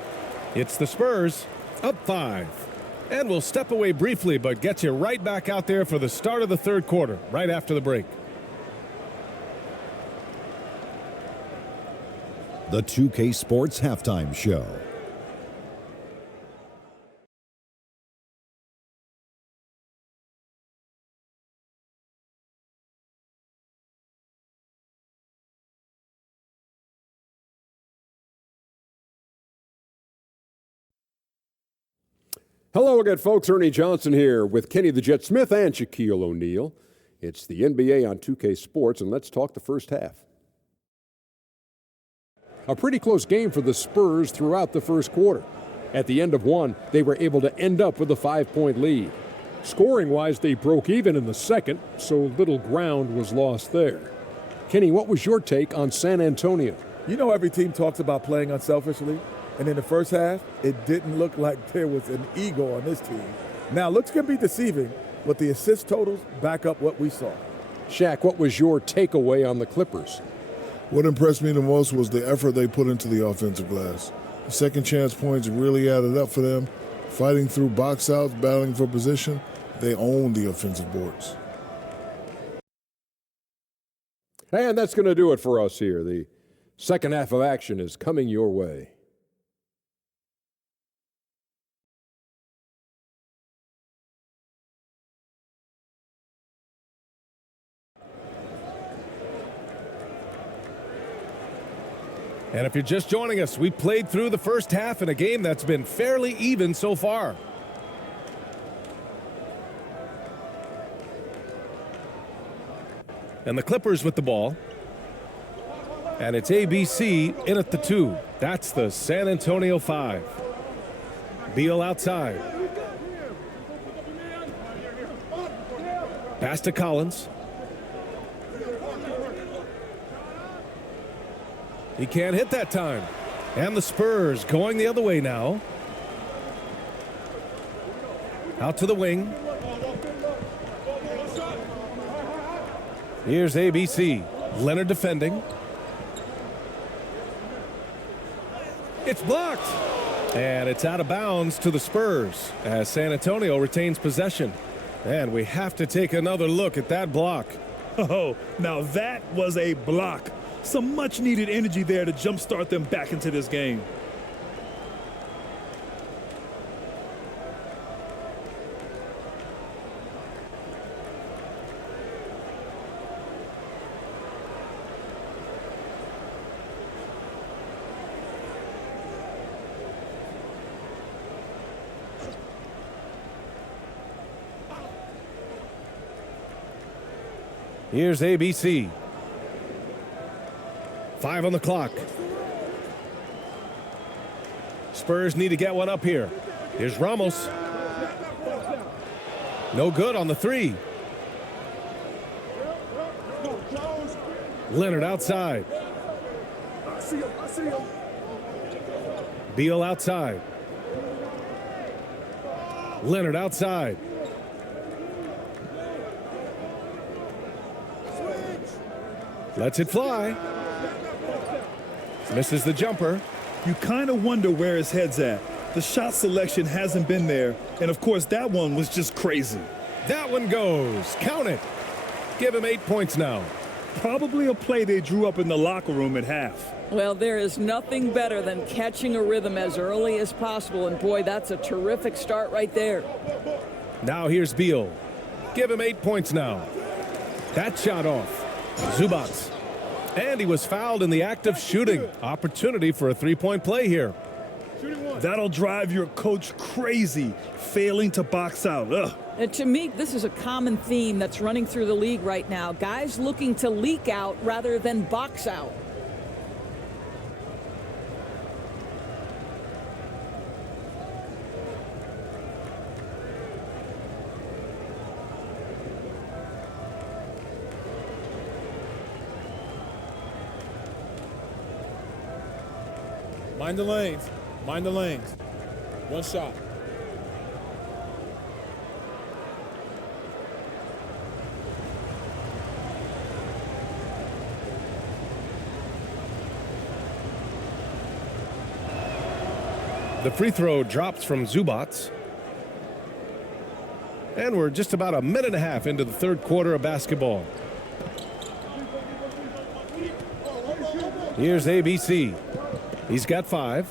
It's the Spurs up 5. And we'll step away briefly, but get you right back out there for the start of the third quarter, right after the break. The 2K Sports Halftime Show. Hello again, folks. Ernie Johnson here with Kenny the Jet Smith and Shaquille O'Neal. It's the NBA on 2K Sports, and let's talk the first half. A pretty close game for the Spurs throughout the first quarter. At the end of one, they were able to end up with a 5-point lead. Scoring-wise, they broke even in the second, so little ground was lost there. Kenny, what was your take on San Antonio? You know every team talks about playing unselfishly, and in the first half, it didn't look like there was an ego on this team. Now, looks can be deceiving, but the assist totals back up what we saw. Shaq, what was your takeaway on the Clippers? What impressed me the most was the effort they put into the offensive glass. The second chance points really added up for them. Fighting through box outs, battling for position, they owned the offensive boards. And that's going to do it for us here. The second half of action is coming your way. And if you're just joining us, we played through the first half in a game that's been fairly even so far. And the Clippers with the ball. And it's ABC in at the 2. That's the San Antonio 5. Beal outside. Pass to Collins. He can't hit that time. And the Spurs going the other way now. Out to the wing. Here's ABC. Leonard defending. It's blocked. And it's out of bounds to the Spurs as San Antonio retains possession. And we have to take another look at that block. Oh, now that was a block. Some much-needed energy there to jumpstart them back into this game. Here's ABC. 5 on the clock. Spurs need to get one up here. Here's Ramos. No good on the 3. Leonard outside. Beal outside. Leonard outside. Lets it fly. Misses the jumper. You kind of wonder where his head's at. The shot selection hasn't been there, and of course that one was just crazy. That one goes. Count it. Give him 8 points now. Probably a play they drew up in the locker room at half. Well, there is nothing better than catching a rhythm as early as possible, and boy, that's a terrific start right there. Now here's Beal. Give him 8 points now. That shot off. Zubac. And he was fouled in the act of shooting. Opportunity for a three-point play here. That'll drive your coach crazy, failing to box out. Ugh. And to me, this is a common theme that's running through the league right now. Guys looking to leak out rather than box out. Mind the lanes. Mind the lanes. One shot. The free throw drops from Zubac. And we're just about a minute and a half into the third quarter of basketball. Here's ABC. He's got 5.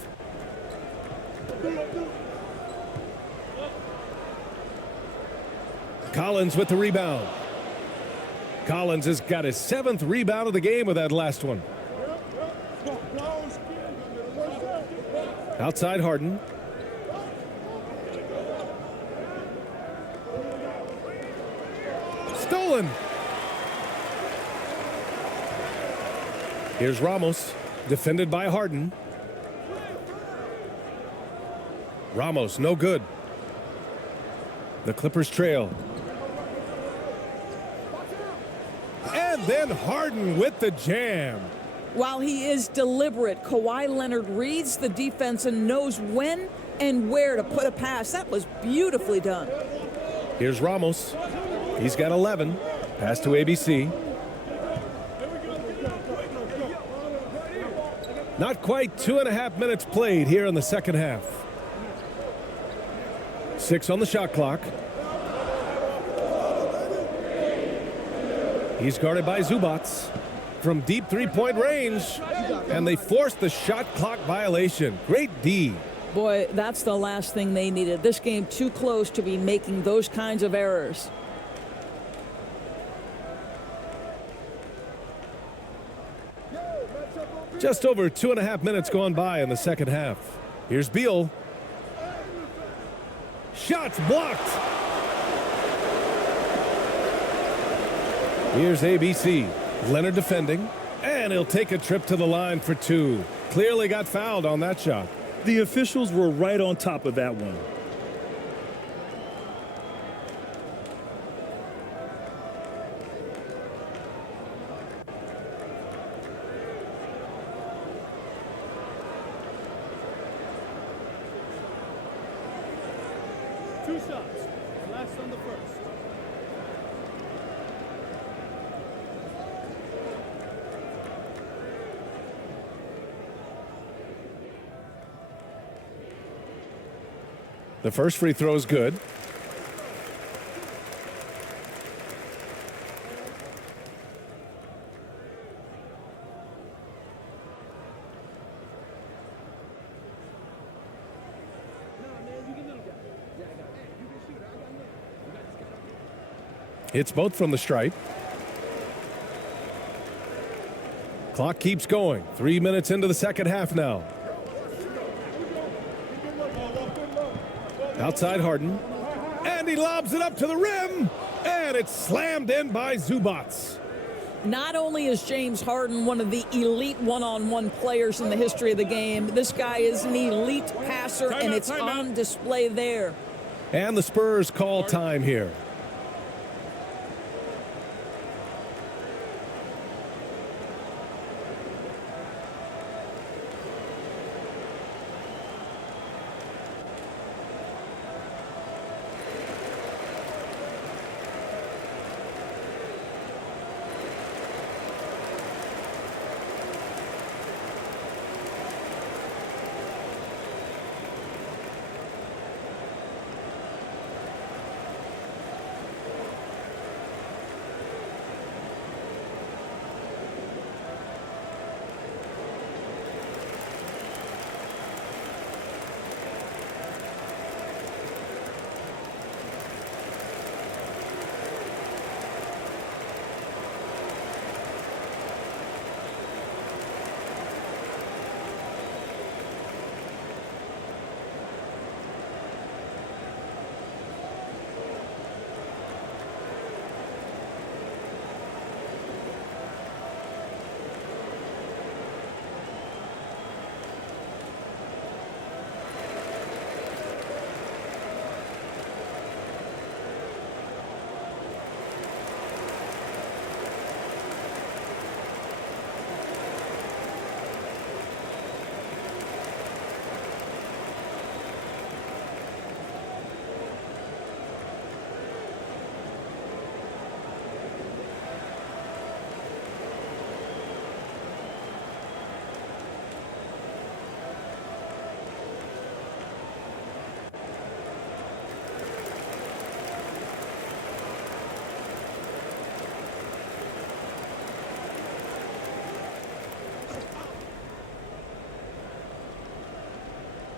Collins with the rebound. Collins has got his 7th rebound of the game with that last one. Outside Harden. Stolen. Here's Ramos, defended by Harden. Ramos, no good. The Clippers trail. And then Harden with the jam. While he is deliberate, Kawhi Leonard reads the defense and knows when and where to put a pass. That was beautifully done. Here's Ramos. He's got 11. Pass to ABC. Not quite 2.5 minutes played here in the second half. 6 on the shot clock. He's guarded by Zubats from deep three-point range, and they forced the shot clock violation. Great D. Boy, that's the last thing they needed. This game too close to be making those kinds of errors. Just over 2.5 minutes gone by in the second half. Here's Beal. Shots blocked. Here's ABC. Leonard defending, and he'll take a trip to the line for 2. Clearly got fouled on that shot. The officials were right on top of that one. Two shots. Last on the first. The first free throw is good. It's both from the stripe. Clock keeps going. 3 minutes into the second half now. Outside Harden. And he lobs it up to the rim. And it's slammed in by Zubats. Not only is James Harden one of the elite one-on-one players in the history of the game, this guy is an elite passer, and it's on display there. And the Spurs call time here.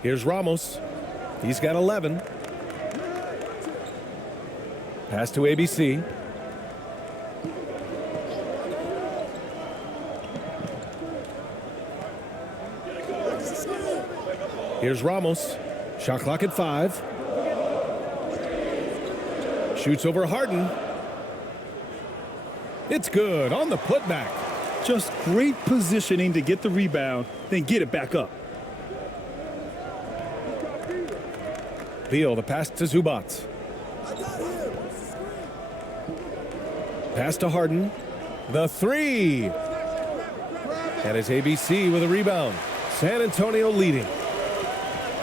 Here's Ramos. He's got 11. Pass to ABC. Here's Ramos. Shot clock at 5. Shoots over Harden. It's good on the putback. Just great positioning to get the rebound, then get it back up. Beal, the pass to Zubats. Pass to Harden. The three. And it's ABC with a rebound. San Antonio leading.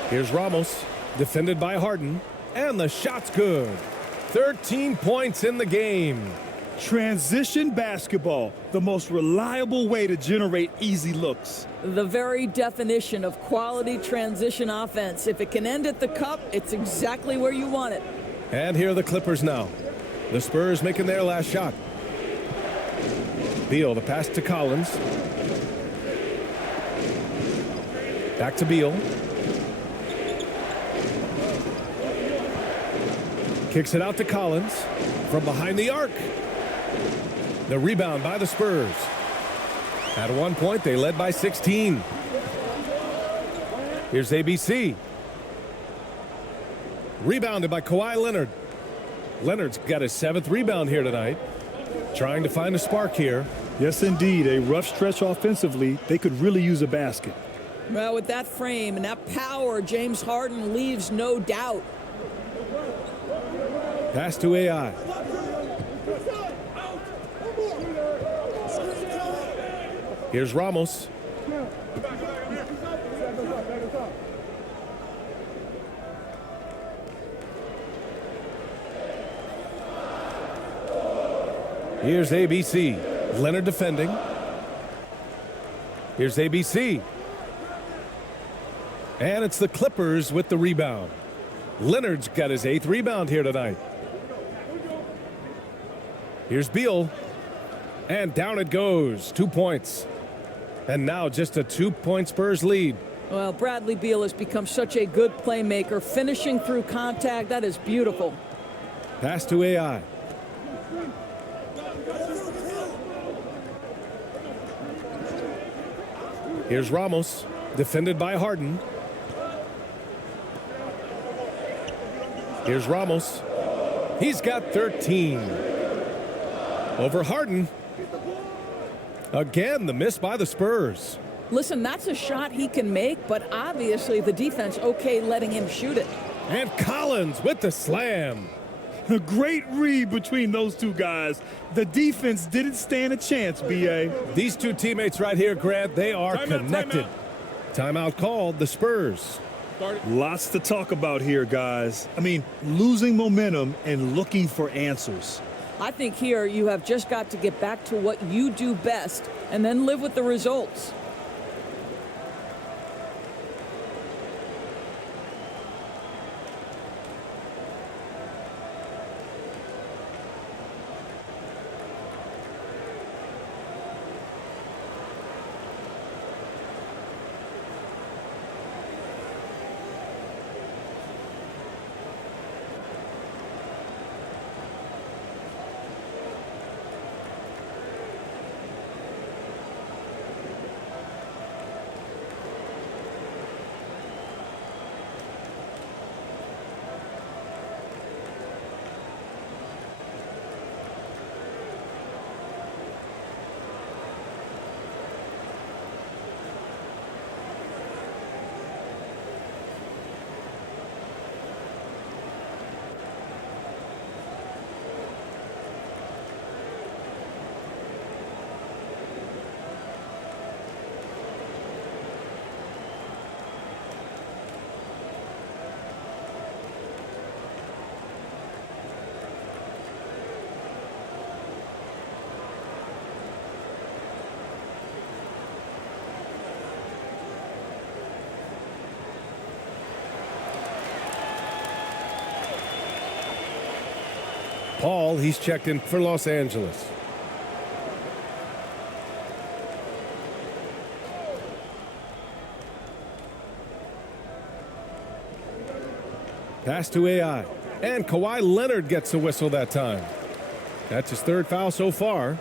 Here's Ramos, defended by Harden. And the shot's good. 13 points in the game. Transition basketball, the most reliable way to generate easy looks. The very definition of quality transition offense. If it can end at the cup, it's exactly where you want it. And here are the Clippers now. The Spurs making their last shot. Beal, the pass to Collins. Back to Beal. Kicks it out to Collins from behind the arc. The rebound by the Spurs. At one point, they led by 16. Here's ABC. Rebounded by Kawhi Leonard. Leonard's got his 7th rebound here tonight. Trying to find a spark here. Yes, indeed. A rough stretch offensively. They could really use a basket. Well, with that frame and that power, James Harden leaves no doubt. Pass to AI. Here's Ramos. Here's ABC. Leonard defending. Here's ABC. And it's the Clippers with the rebound. Leonard's got his 8th rebound here tonight. Here's Beal. And down it goes. 2 points. And now just a 2-point Spurs lead. Well, Bradley Beal has become such a good playmaker, finishing through contact. That is beautiful. Pass to AI. Here's Ramos, defended by Harden. Here's Ramos. He's got 13. Over Harden. Again, the miss by the Spurs. Listen, that's a shot he can make, but obviously the defense okay letting him shoot it. And Collins with the slam. A great read between those two guys. The defense didn't stand a chance, B.A. These two teammates right here, Grant, they are connected. Timeout called, the Spurs. Lots to talk about here, guys. I mean, losing momentum and looking for answers. I think here you have just got to get back to what you do best and then live with the results. Paul, he's checked in for Los Angeles. Pass to AI. And Kawhi Leonard gets a whistle that time. That's his 3rd foul so far.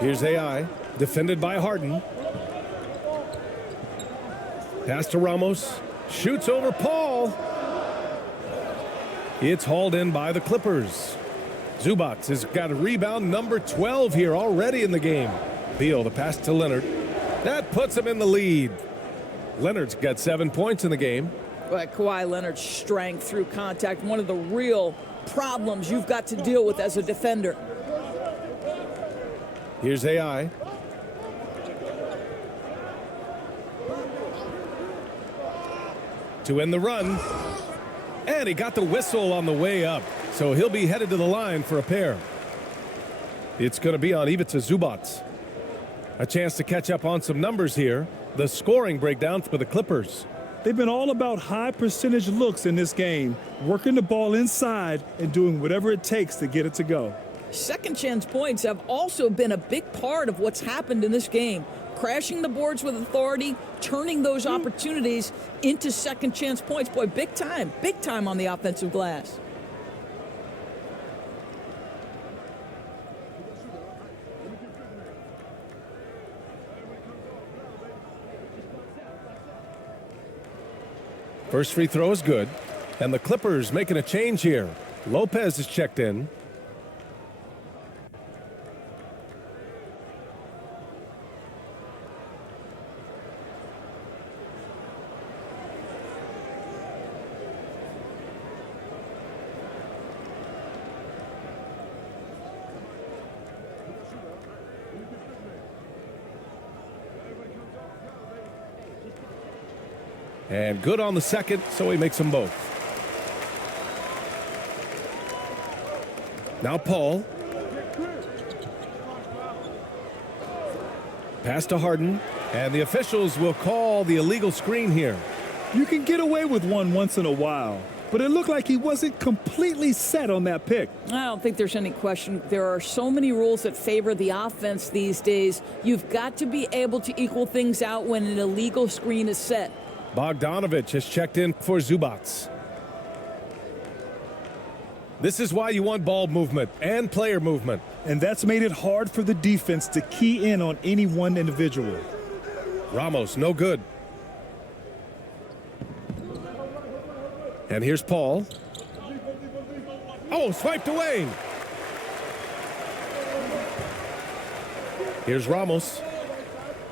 Here's AI, defended by Harden. Pass to Ramos. Shoots over Paul. It's hauled in by the Clippers. Zubac has got a rebound number 12 here already in the game. Beal, the pass to Leonard. That puts him in the lead. Leonard's got 7 points in the game. But Kawhi Leonard's strength through contact, one of the real problems you've got to deal with as a defender. Here's AI. To end the run. And he got the whistle on the way up. So he'll be headed to the line for a pair. It's going to be on Ivica Zubac. A chance to catch up on some numbers here. The scoring breakdown for the Clippers. They've been all about high percentage looks in this game, working the ball inside and doing whatever it takes to get it to go. Second chance points have also been a big part of what's happened in this game. Crashing the boards with authority, turning those opportunities into second chance points. Boy, big time on the offensive glass. First free throw is good. And the Clippers making a change here. Lopez is checked in. And good on the second, so he makes them both. Now Paul. Pass to Harden, and the officials will call the illegal screen here. You can get away with one once in a while, but it looked like he wasn't completely set on that pick. I don't think there's any question. There are so many rules that favor the offense these days. You've got to be able to equal things out when an illegal screen is set. Bogdanovich has checked in for Zubac. This is why you want ball movement and player movement. And that's made it hard for the defense to key in on any one individual. Ramos, no good. And here's Paul. Oh, swiped away. Here's Ramos.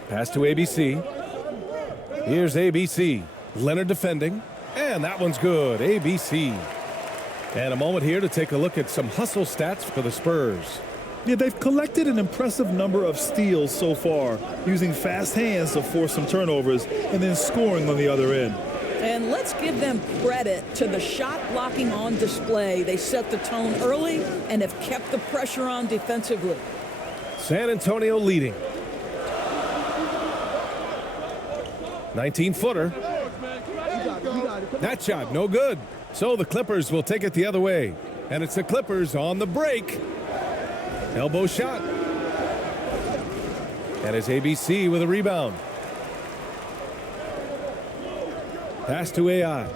Pass to ABC. Here's ABC. Leonard defending. And that one's good. ABC. And a moment here to take a look at some hustle stats for the Spurs. Yeah, they've collected an impressive number of steals so far, using fast hands to force some turnovers and then scoring on the other end. And let's give them credit to the shot blocking on display. They set the tone early and have kept the pressure on defensively. San Antonio leading. 19-footer. That shot, no good. So the Clippers will take it the other way. And it's the Clippers on the break. Elbow shot. And it's ABC with a rebound. Pass to AI.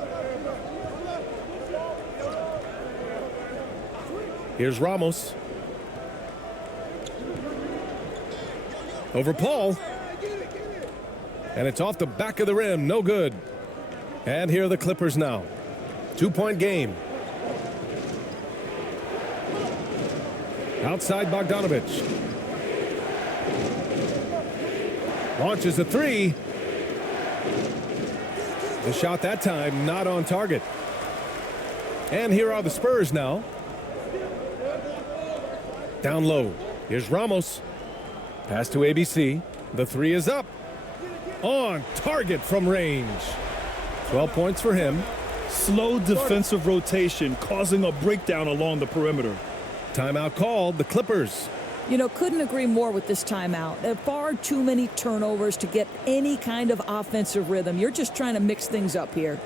Here's Ramos. Over Paul. And it's off the back of the rim. No good. And here are the Clippers now. 2-point game. Outside Bogdanovich. Launches a three. The shot that time not on target. And here are the Spurs now. Down low. Here's Ramos. Pass to ABC. The three is up. On target from range. 12 points for him. Slow defensive rotation causing a breakdown along the perimeter. Timeout called, the Clippers. You know, couldn't agree more with this timeout. There are far too many turnovers to get any kind of offensive rhythm. You're just trying to mix things up here.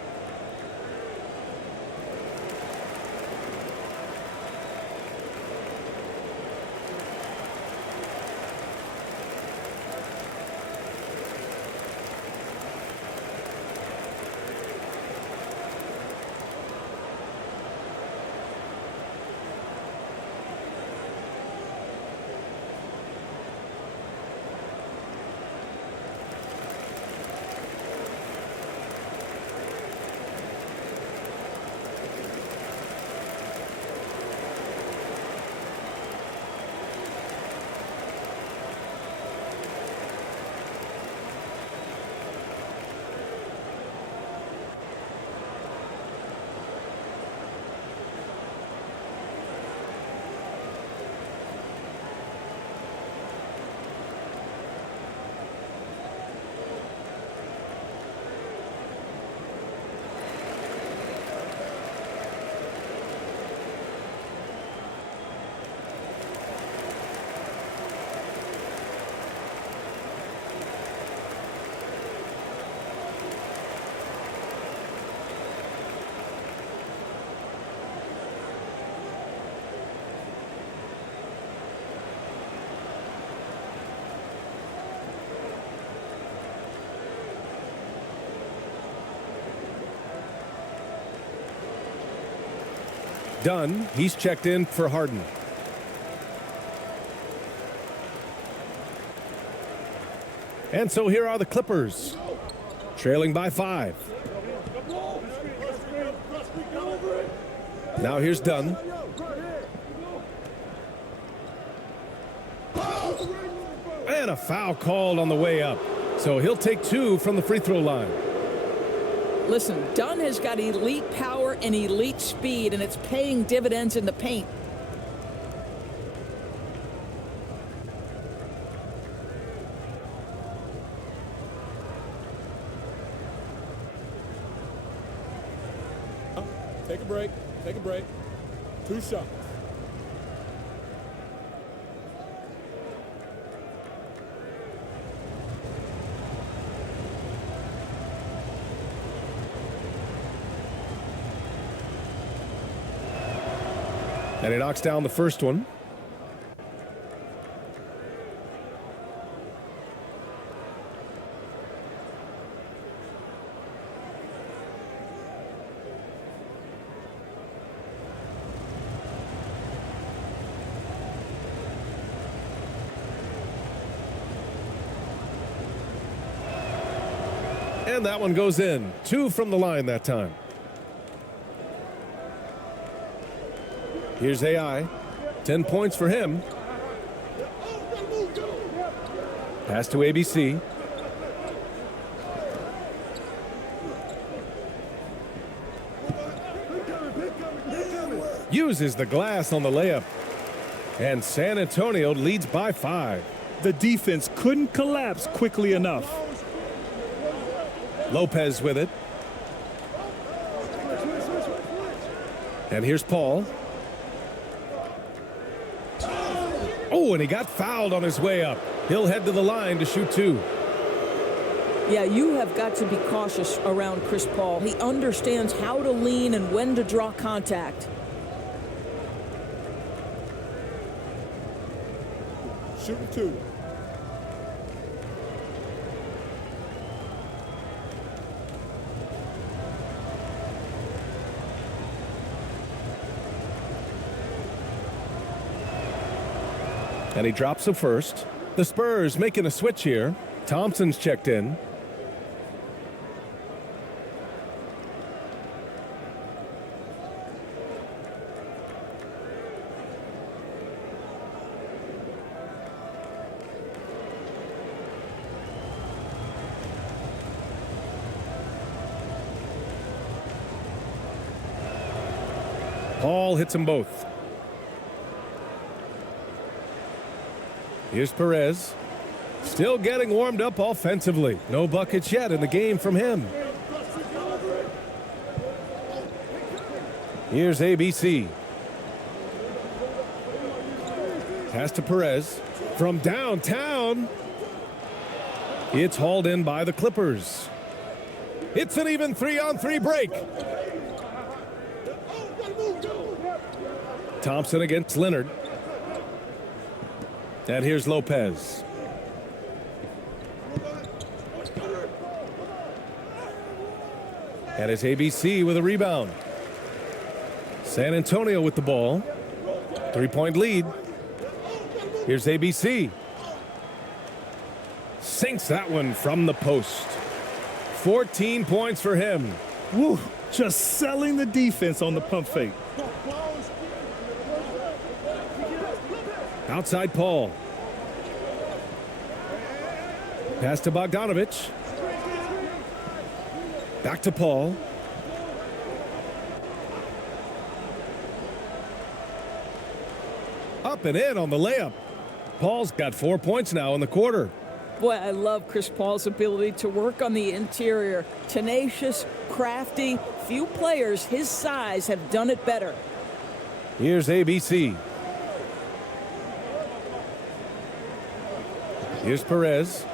Dunn. He's checked in for Harden. And so here are the Clippers, trailing by 5. Now here's Dunn. And a foul called on the way up. So he'll take 2 from the free throw line. Listen, Dunn has got elite power and elite speed, and it's paying dividends in the paint. Take a break. Take a break. 2 shots. And he knocks down the first one. And that one goes in. 2 from the line that time. Here's AI. 10 points for him. Pass to ABC. Uses the glass on the layup. And San Antonio leads by 5. The defense couldn't collapse quickly enough. Lopez with it. And here's Paul. Oh, and he got fouled on his way up. He'll head to the line to shoot 2. Yeah, you have got to be cautious around Chris Paul. He understands how to lean and when to draw contact. Shooting 2. And he drops the first. The Spurs making a switch here. Thompson's checked in. Paul hits them both. Here's Perez. Still getting warmed up offensively. No buckets yet in the game from him. Here's ABC. Pass to Perez. From downtown. It's hauled in by the Clippers. It's an even 3-on-3 break. Thompson against Leonard. And here's Lopez. And it's ABC with a rebound. San Antonio with the ball. 3-point lead. Here's ABC. Sinks that one from the post. 14 points for him. Woo, just selling the defense on the pump fake. Outside Paul. Pass to Bogdanovich. Back to Paul. Up and in on the layup. Paul's got 4 points now in the quarter. Boy, I love Chris Paul's ability to work on the interior. Tenacious, crafty. Few players his size have done it better. Here's ABC. Here's Perez.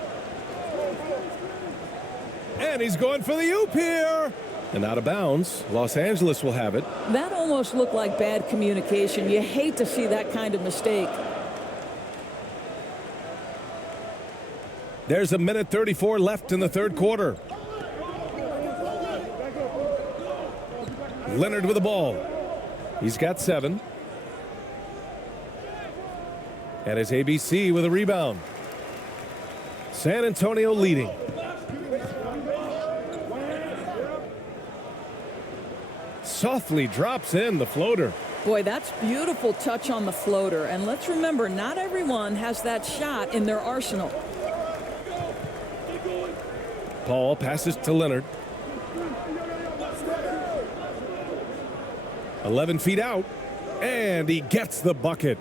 And he's going for the oop here. And out of bounds. Los Angeles will have it. That almost looked like bad communication. You hate to see that kind of mistake. There's a minute 34 left in the third quarter. Leonard with the ball. He's got 7. And it's ABC with a rebound. San Antonio leading. Softly drops in the floater. Boy, that's beautiful touch on the floater. And let's remember, not everyone has that shot in their arsenal. Paul passes to Leonard. 11 feet out, and he gets the bucket.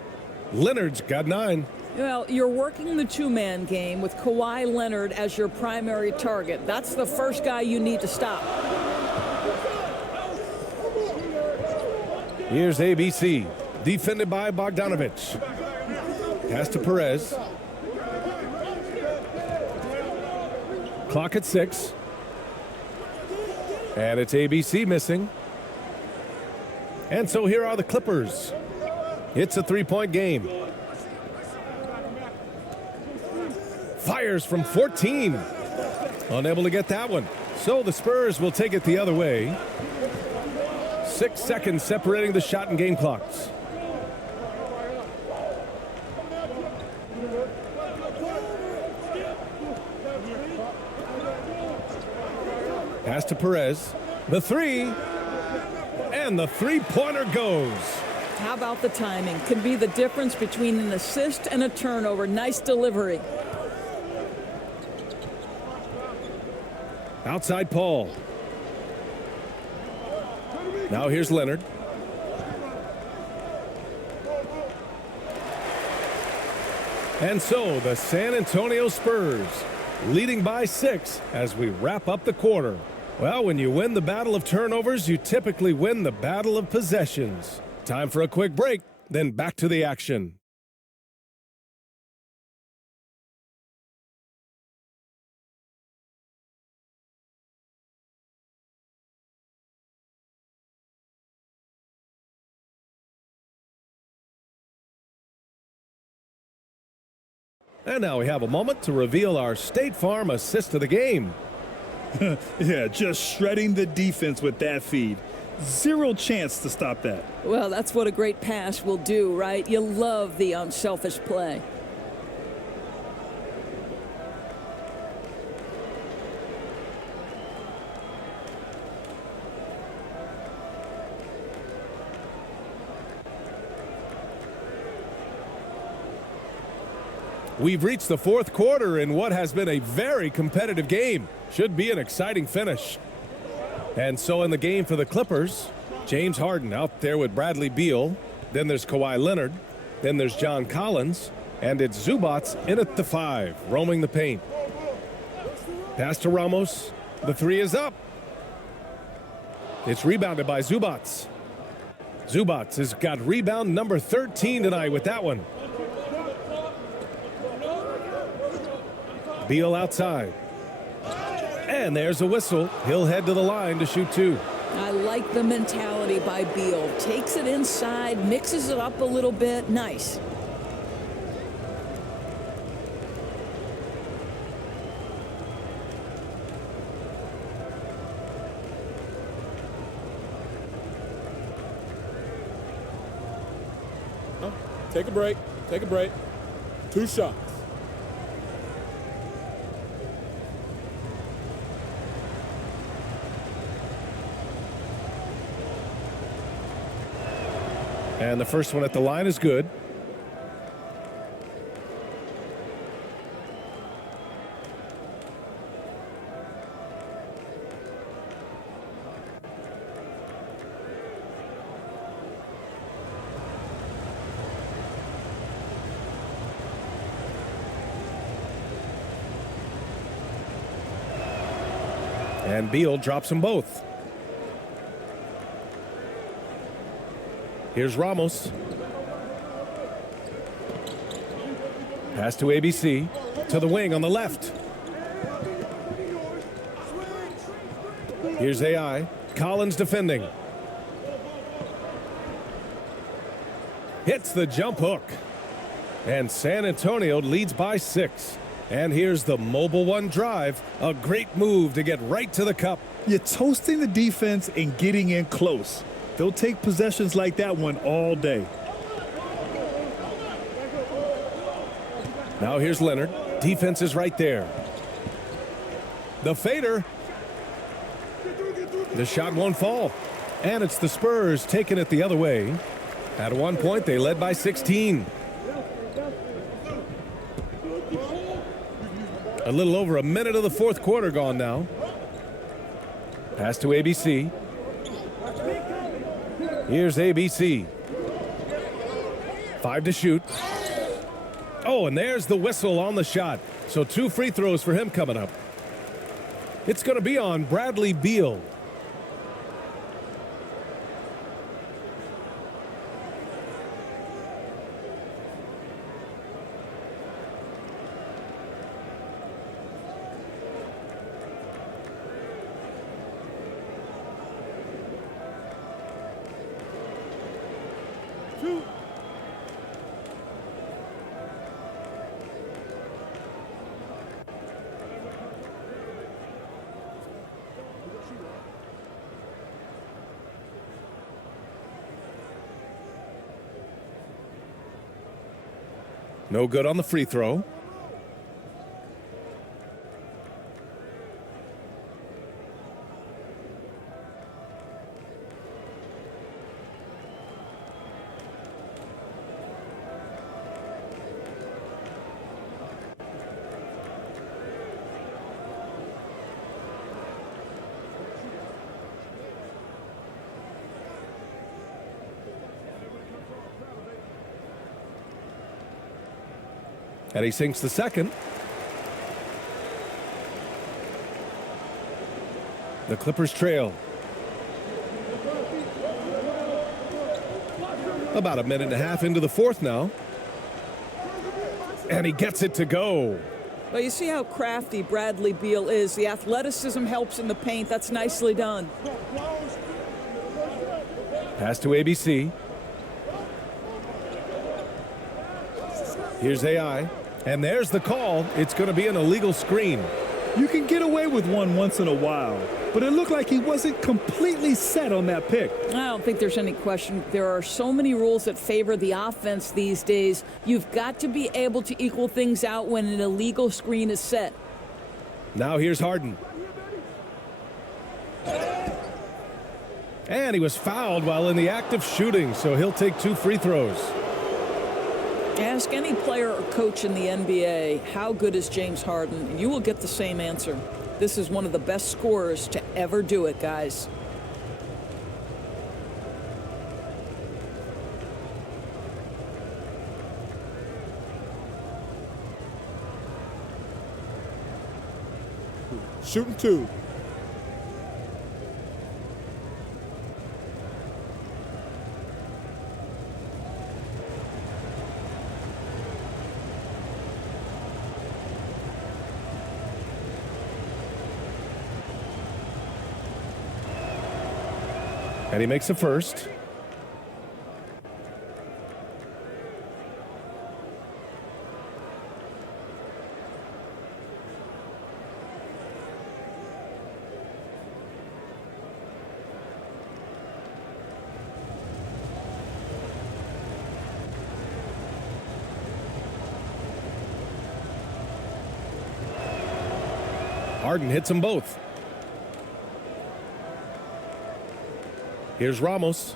Leonard's got 9. Well, you're working the two-man game with Kawhi Leonard as your primary target. That's the first guy you need to stop. Here's ABC, defended by Bogdanovich. Pass to Perez. Clock at 6. And it's ABC missing. And so here are the Clippers. It's a 3-point game. Fires from 14. Unable to get that one. So the Spurs will take it the other way. 6 seconds separating the shot and game clocks. Pass to Perez. The 3. And the three-pointer goes. How about the timing? Can be the difference between an assist and a turnover. Nice delivery. Outside Paul. Now here's Leonard. And so the San Antonio Spurs leading by 6 as we wrap up the quarter. Well, when you win the battle of turnovers, you typically win the battle of possessions. Time for a quick break, then back to the action. And now we have a moment to reveal our State Farm assist of the game. Yeah, just shredding the defense with that feed. Zero chance to stop that. Well, that's what a great pass will do, right? You love the unselfish play. We've reached the 4th quarter in what has been a very competitive game. Should be an exciting finish. And so in the game for the Clippers, James Harden out there with Bradley Beal. Then there's Kawhi Leonard. Then there's John Collins. And it's Zubats in at the 5, roaming the paint. Pass to Ramos. The 3 is up. It's rebounded by Zubats. Zubats has got rebound number 13 tonight with that one. Beal outside. And there's a whistle. He'll head to the line to shoot 2. I like the mentality by Beal. Takes it inside, mixes it up a little bit. Nice. Take a break. Take a break. 2 shots. And the first one at the line is good. And Beal drops them both. Here's Ramos. Pass to ABC. To the wing on the left. Here's AI. Collins defending. Hits the jump hook. And San Antonio leads by 6. And here's the mobile 1 drive. A great move to get right to the cup. You're toasting the defense and getting in close. They'll take possessions like that one all day. Now here's Leonard. Defense is right there. The fader. The shot won't fall. And it's the Spurs taking it the other way. At one point, they led by 16. A little over a minute of the fourth quarter gone now. Pass to ABC. Here's ABC. 5 to shoot. Oh, and there's the whistle on the shot. So 2 free throws for him coming up. It's going to be on Bradley Beal. No good on the free throw. And he sinks the second. The Clippers trail. About a minute and a half into the fourth now. And he gets it to go. Well, you see how crafty Bradley Beal is. The athleticism helps in the paint. That's nicely done. Pass to ABC. Here's AI. And there's the call. It's going to be an illegal screen. You can get away with one once in a while, but it looked like he wasn't completely set on that pick. I don't think there's any question. There are so many rules that favor the offense these days. You've got to be able to equal things out when an illegal screen is set. Now here's Harden. And he was fouled while in the act of shooting, so he'll take 2 free throws. Ask any player or coach in the NBA, how good is James Harden, and you will get the same answer. This is one of the best scorers to ever do it, guys. Shooting 2. And he makes a first. Harden hits them both. Here's Ramos.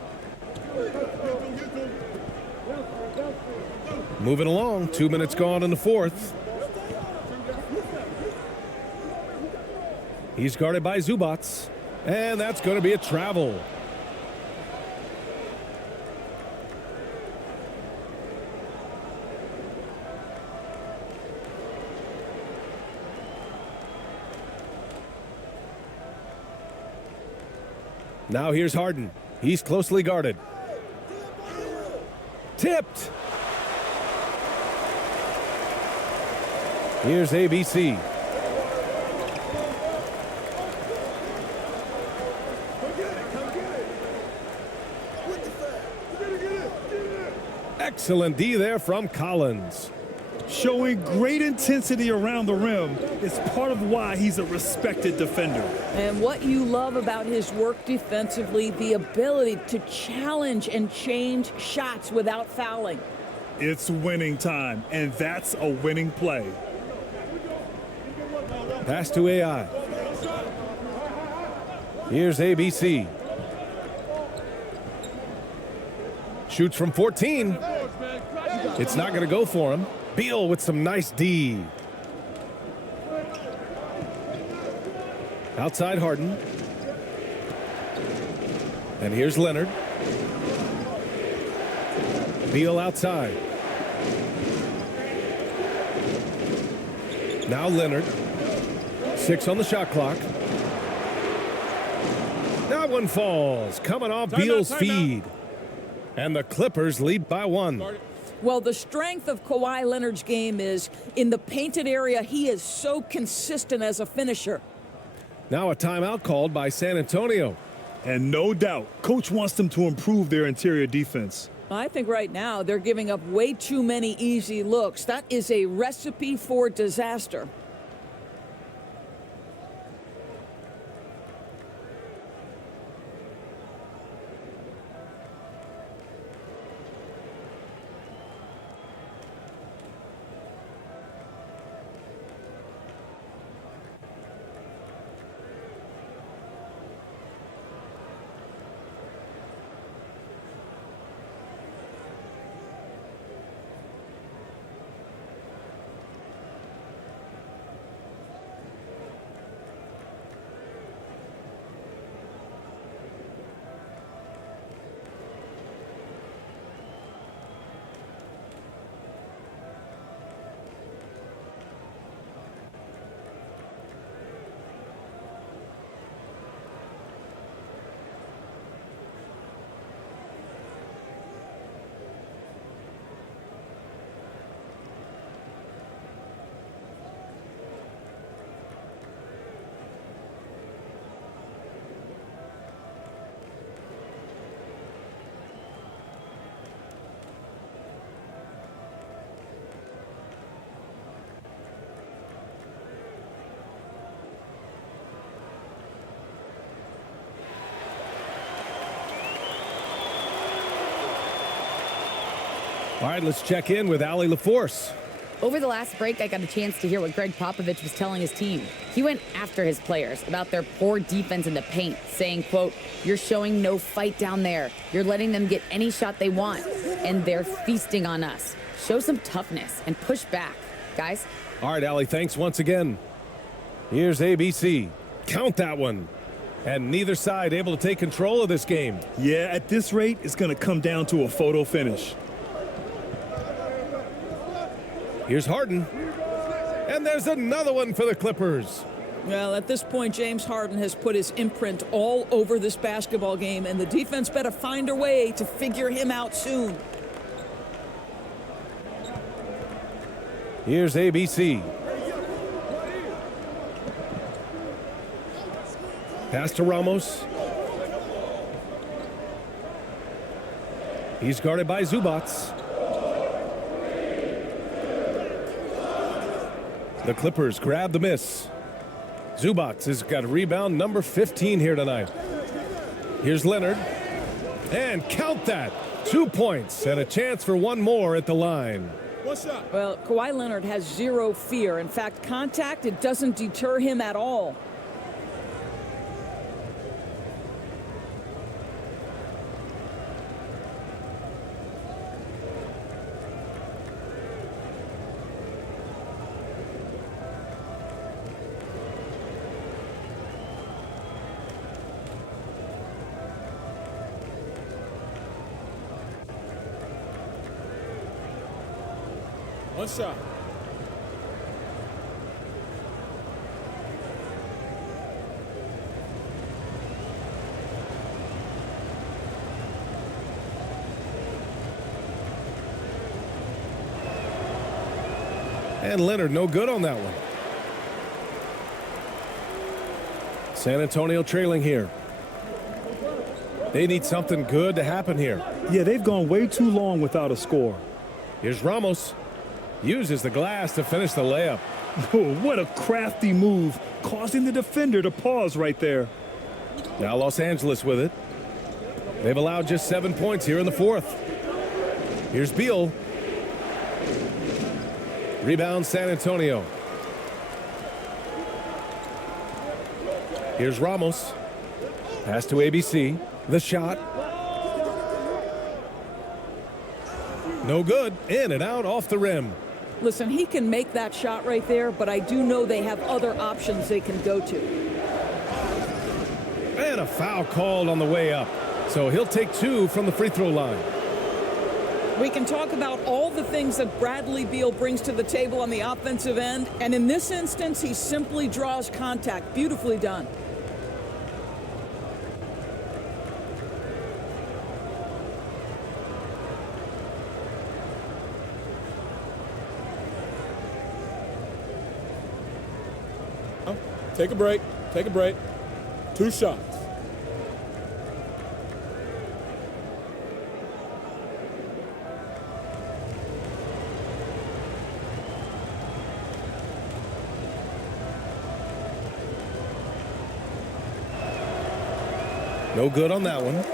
Moving along. 2 minutes gone in the fourth. He's guarded by Zubats. And that's going to be a travel. Now here's Harden. He's closely guarded. Tipped. Here's ABC. Excellent D there from Collins. Showing great intensity around the rim is part of why he's a respected defender. And what you love about his work defensively, the ability to challenge and change shots without fouling. It's winning time, and that's a winning play. Pass to AI. Here's ABC. Shoots from 14. It's not going to go for him. Beal with some nice D. Outside Harden. And here's Leonard. Beal outside. Now Leonard. 6 on the shot clock. That one falls. Coming off Beal's feed. And the Clippers lead by 1. Well, the strength of Kawhi Leonard's game is in the painted area. He is so consistent as a finisher. Now a timeout called by San Antonio. And no doubt, coach wants them to improve their interior defense. I think right now they're giving up way too many easy looks. That is a recipe for disaster. All right, let's check in with Allie LaForce. Over the last break, I got a chance to hear what Greg Popovich was telling his team. He went after his players about their poor defense in the paint, saying, quote, "You're showing no fight down there. You're letting them get any shot they want, and they're feasting on us. Show some toughness and push back, guys." All right, Allie, thanks once again. Here's ABC. Count that one. And neither side able to take control of this game. Yeah, at this rate, it's going to come down to a photo finish. Here's Harden. And there's another one for the Clippers. Well, at this point, James Harden has put his imprint all over this basketball game, and the defense better find a way to figure him out soon. Here's ABC. Pass to Ramos. He's guarded by Zubats. The Clippers grab the miss. Zubats has got rebound number 15 here tonight. Here's Leonard. And count that. 2 points and a chance for one more at the line. Well, Kawhi Leonard has zero fear. In fact, contact, it doesn't deter him at all. One shot. And Leonard no good on that one. San Antonio trailing here. They need something good to happen here. Yeah, they've gone way too long without a score. Here's Ramos. Uses the glass to finish the layup. Oh, what a crafty move, causing the defender to pause right there. Now Los Angeles with it. They've allowed just 7 points here in the fourth. Here's Beal. Rebound San Antonio. Here's Ramos. Pass to ABC. The shot. No good. In and out off the rim. Listen, he can make that shot right there, but I do know they have other options they can go to. And a foul called on the way up. So he'll take 2 from the free throw line. We can talk about all the things that Bradley Beal brings to the table on the offensive end, and in this instance, he simply draws contact. Beautifully done. Take a break. Take a break. 2 shots. No good on that one.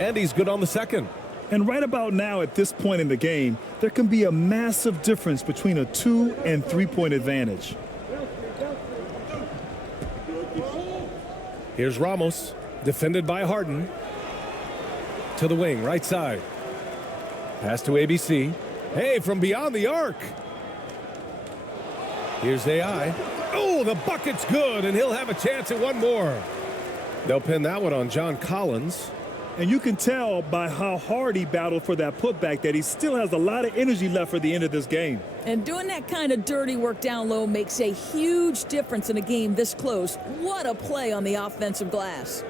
And he's good on the second. And right about now, at this point in the game, there can be a massive difference between a 2- and 3-point advantage. Here's Ramos, defended by Harden. To the wing, right side. Pass to ABC. Hey, from beyond the arc. Here's AI. Oh, the bucket's good, and he'll have a chance at one more. They'll pin that one on John Collins. And you can tell by how hard he battled for that putback that he still has a lot of energy left for the end of this game. And doing that kind of dirty work down low makes a huge difference in a game this close. What a play on the offensive glass.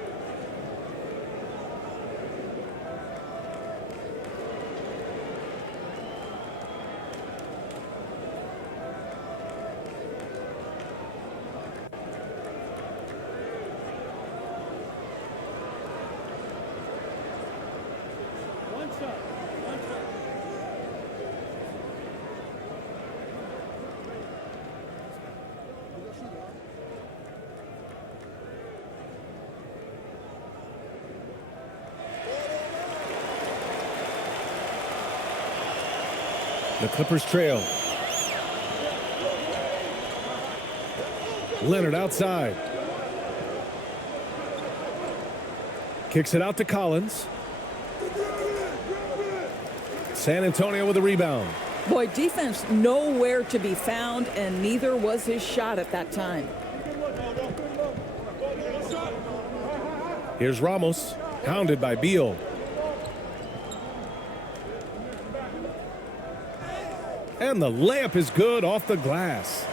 The Clippers trail. Leonard outside. Kicks it out to Collins. San Antonio with a rebound. Boy, defense nowhere to be found, and neither was his shot at that time. Here's Ramos, hounded by Beal. And the layup is good off the glass.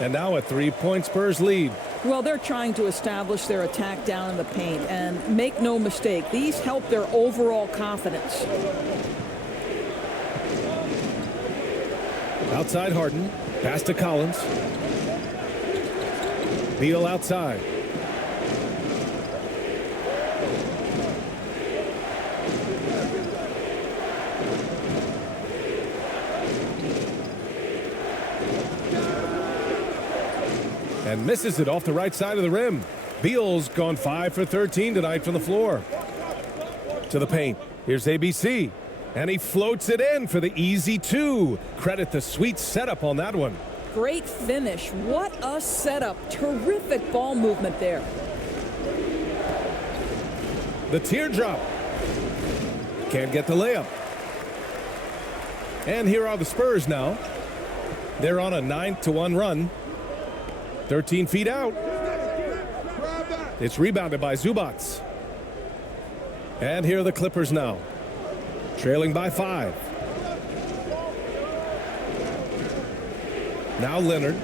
And now a 3-point Spurs lead. Well, they're trying to establish their attack down in the paint, and make no mistake, these help their overall confidence. Outside Harden, pass to Collins. Beal outside. And misses it off the right side of the rim. Beal's gone 5 for 13 tonight from the floor. To the paint. Here's ABC. And he floats it in for the easy 2. Credit the sweet setup on that one. Great finish. What a setup. Terrific ball movement there. The teardrop. Can't get the layup. And here are the Spurs now. They're on a 9-1 run. 13 feet out. It's rebounded by Zubats. And here are the Clippers now. Trailing by 5. Now Leonard.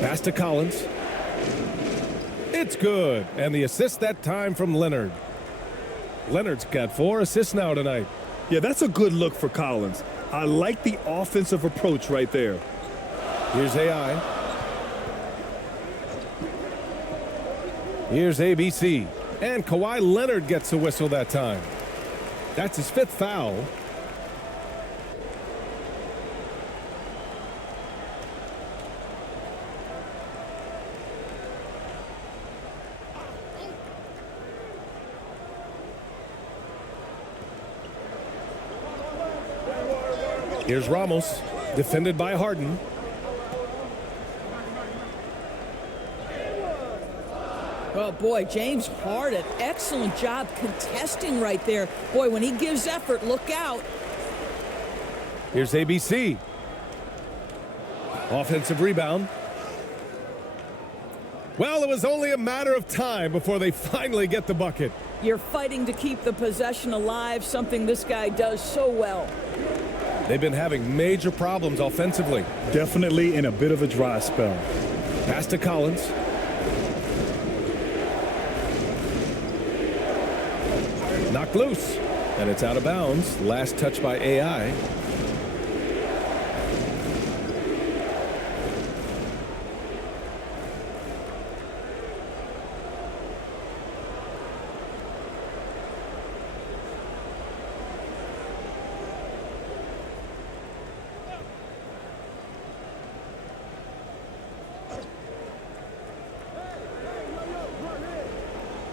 Pass to Collins. It's good. And the assist that time from Leonard. Leonard's got 4 assists now tonight. Yeah, that's a good look for Collins. I like the offensive approach right there. Here's AI. Here's ABC. And Kawhi Leonard gets the whistle that time. That's his 5th foul. Here's Ramos, defended by Harden. Oh, boy, James Harden, excellent job contesting right there. Boy, when he gives effort, look out. Here's ABC. Offensive rebound. Well, it was only a matter of time before they finally get the bucket. You're fighting to keep the possession alive, something this guy does so well. They've been having major problems offensively. Definitely in a bit of a dry spell. Pass to Collins. Knocked loose, and it's out of bounds. Last touch by AI.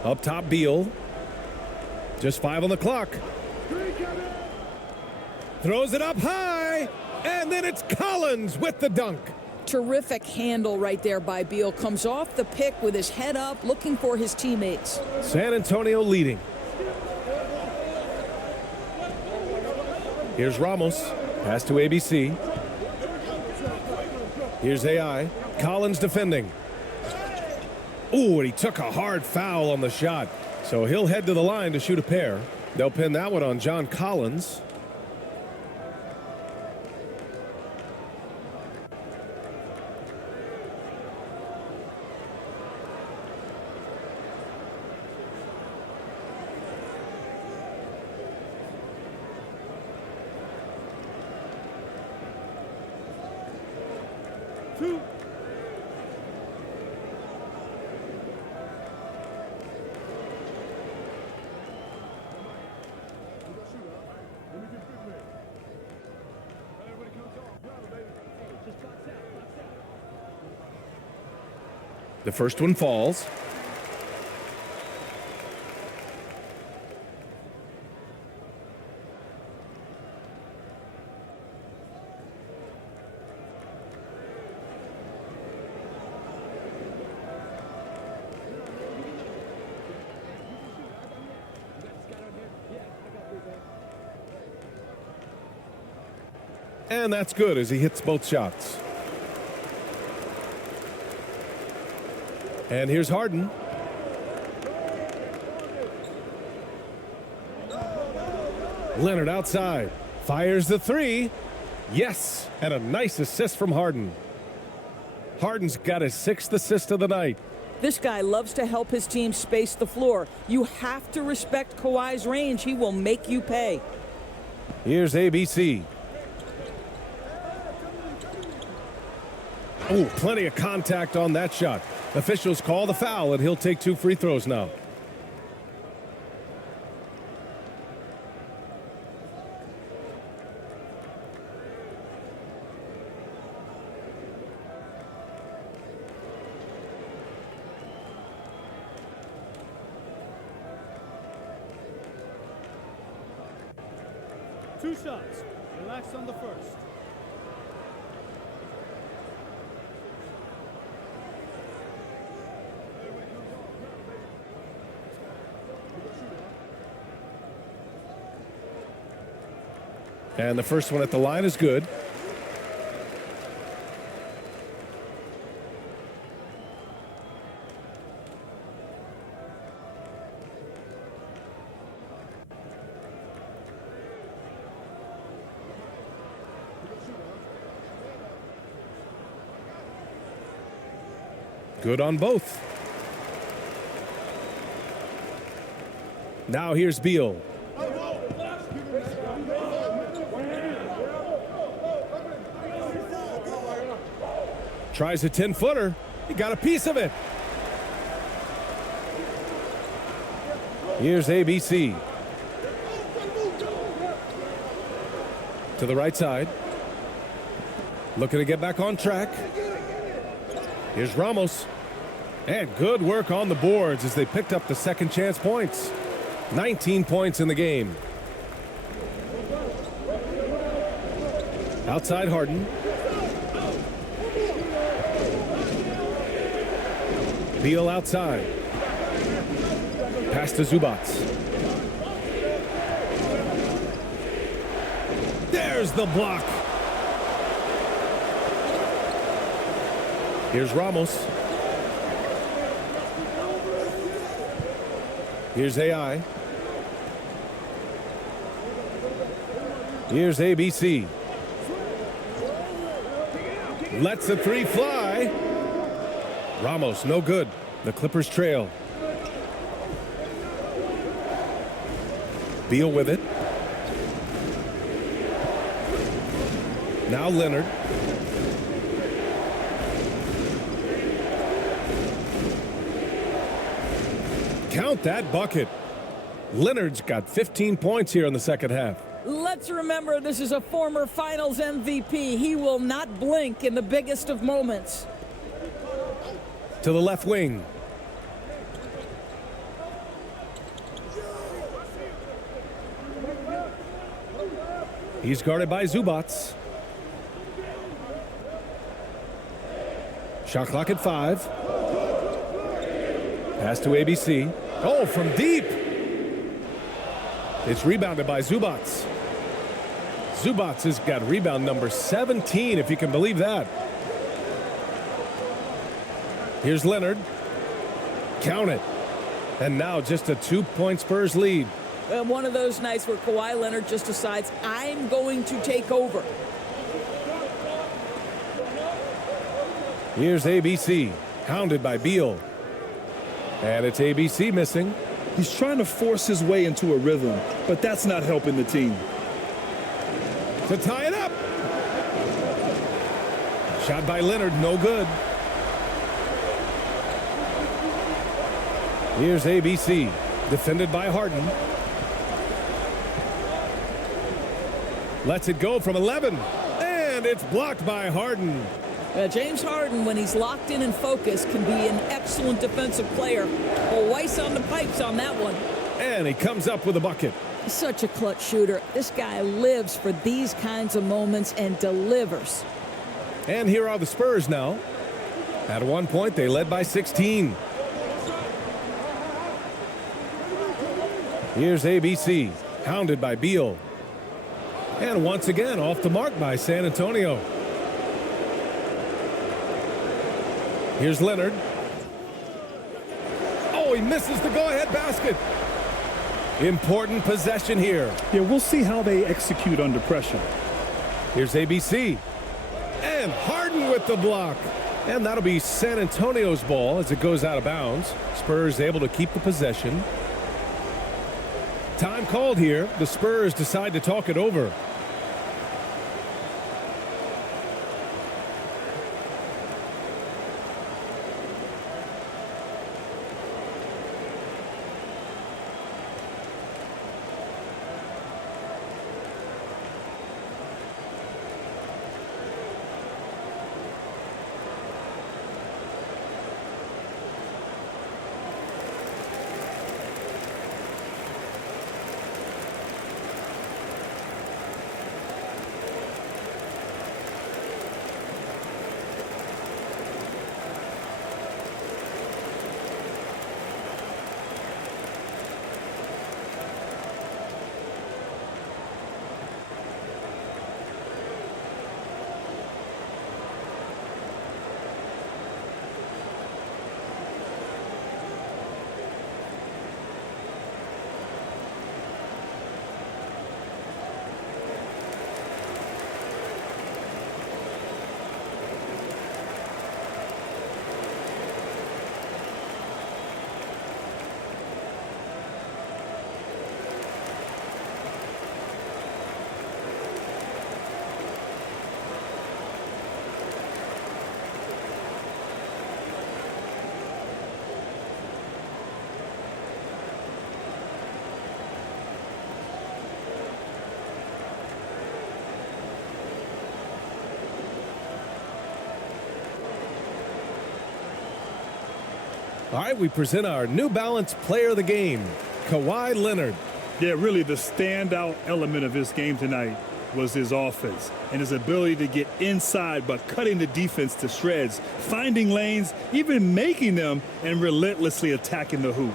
Up top, Beal. Just 5 on the clock. Throws it up high, and then it's Collins with the dunk. Terrific handle right there by Beal. Comes off the pick with his head up, looking for his teammates. San Antonio leading. Here's Ramos. Pass to ABC. Here's AI. Collins defending. Ooh, and he took a hard foul on the shot. So he'll head to the line to shoot a pair. They'll pin that one on John Collins. The first one falls. And that's good as he hits both shots. And here's Harden. Leonard outside. Fires the 3. Yes, and a nice assist from Harden. Harden's got his 6th assist of the night. This guy loves to help his team space the floor. You have to respect Kawhi's range. He will make you pay. Here's ABC. Oh, plenty of contact on that shot. Officials call the foul, and he'll take 2 free throws now. Two shots. Relax on the first. And the first one at the line is good. Good on both. Now here's Beal. Tries a 10-footer. He got a piece of it. Here's ABC. To the right side. Looking to get back on track. Here's Ramos. And good work on the boards as they picked up the second chance points. 19 points in the game. Outside Harden. Beal outside. Pass to Zubats. There's the block. Here's Ramos. Here's AI. Here's ABC. Lets the three fly. Ramos, no good. The Clippers trail. Beal with it. Now Leonard. Count that bucket. Leonard's got 15 points here in the second half. Let's remember this is a former Finals MVP. He will not blink in the biggest of moments. To the left wing. He's guarded by Zubats. Shot clock at 5. Pass to ABC. Oh, from deep. It's rebounded by Zubats. Zubats has got rebound number 17, if you can believe that. Here's Leonard. Count it. And now just a 2-point Spurs lead. One of those nights where Kawhi Leonard just decides, I'm going to take over. Here's ABC, hounded by Beal. And it's ABC missing. He's trying to force his way into a rhythm, but that's not helping the team. To tie it up. Shot by Leonard, no good. Here's ABC, defended by Harden. Lets it go from 11, and it's blocked by Harden. James Harden, when he's locked in and focused, can be an excellent defensive player. Well, Weiss on the pipes on that one. And he comes up with a bucket. Such a clutch shooter. This guy lives for these kinds of moments and delivers. And here are the Spurs now. At one point, they led by 16. Here's ABC, hounded by Beal. And once again, off the mark by San Antonio. Here's Leonard. Oh, he misses the go-ahead basket. Important possession here. Yeah, we'll see how they execute under pressure. Here's ABC. And Harden with the block. And that'll be San Antonio's ball as it goes out of bounds. Spurs able to keep the possession. Time called here. The Spurs decide to talk it over. All right, we present our New Balance player of the game, Kawhi Leonard. Yeah, really the standout element of his game tonight was his offense and his ability to get inside but cutting the defense to shreds, finding lanes, even making them, and relentlessly attacking the hoop.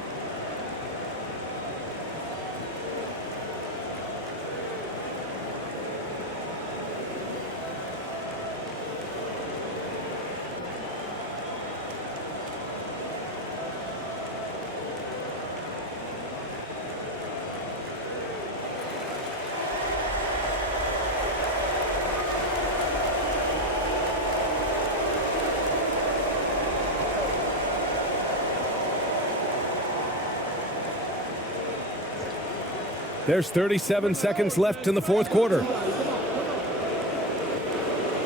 There's 37 seconds left in the fourth quarter.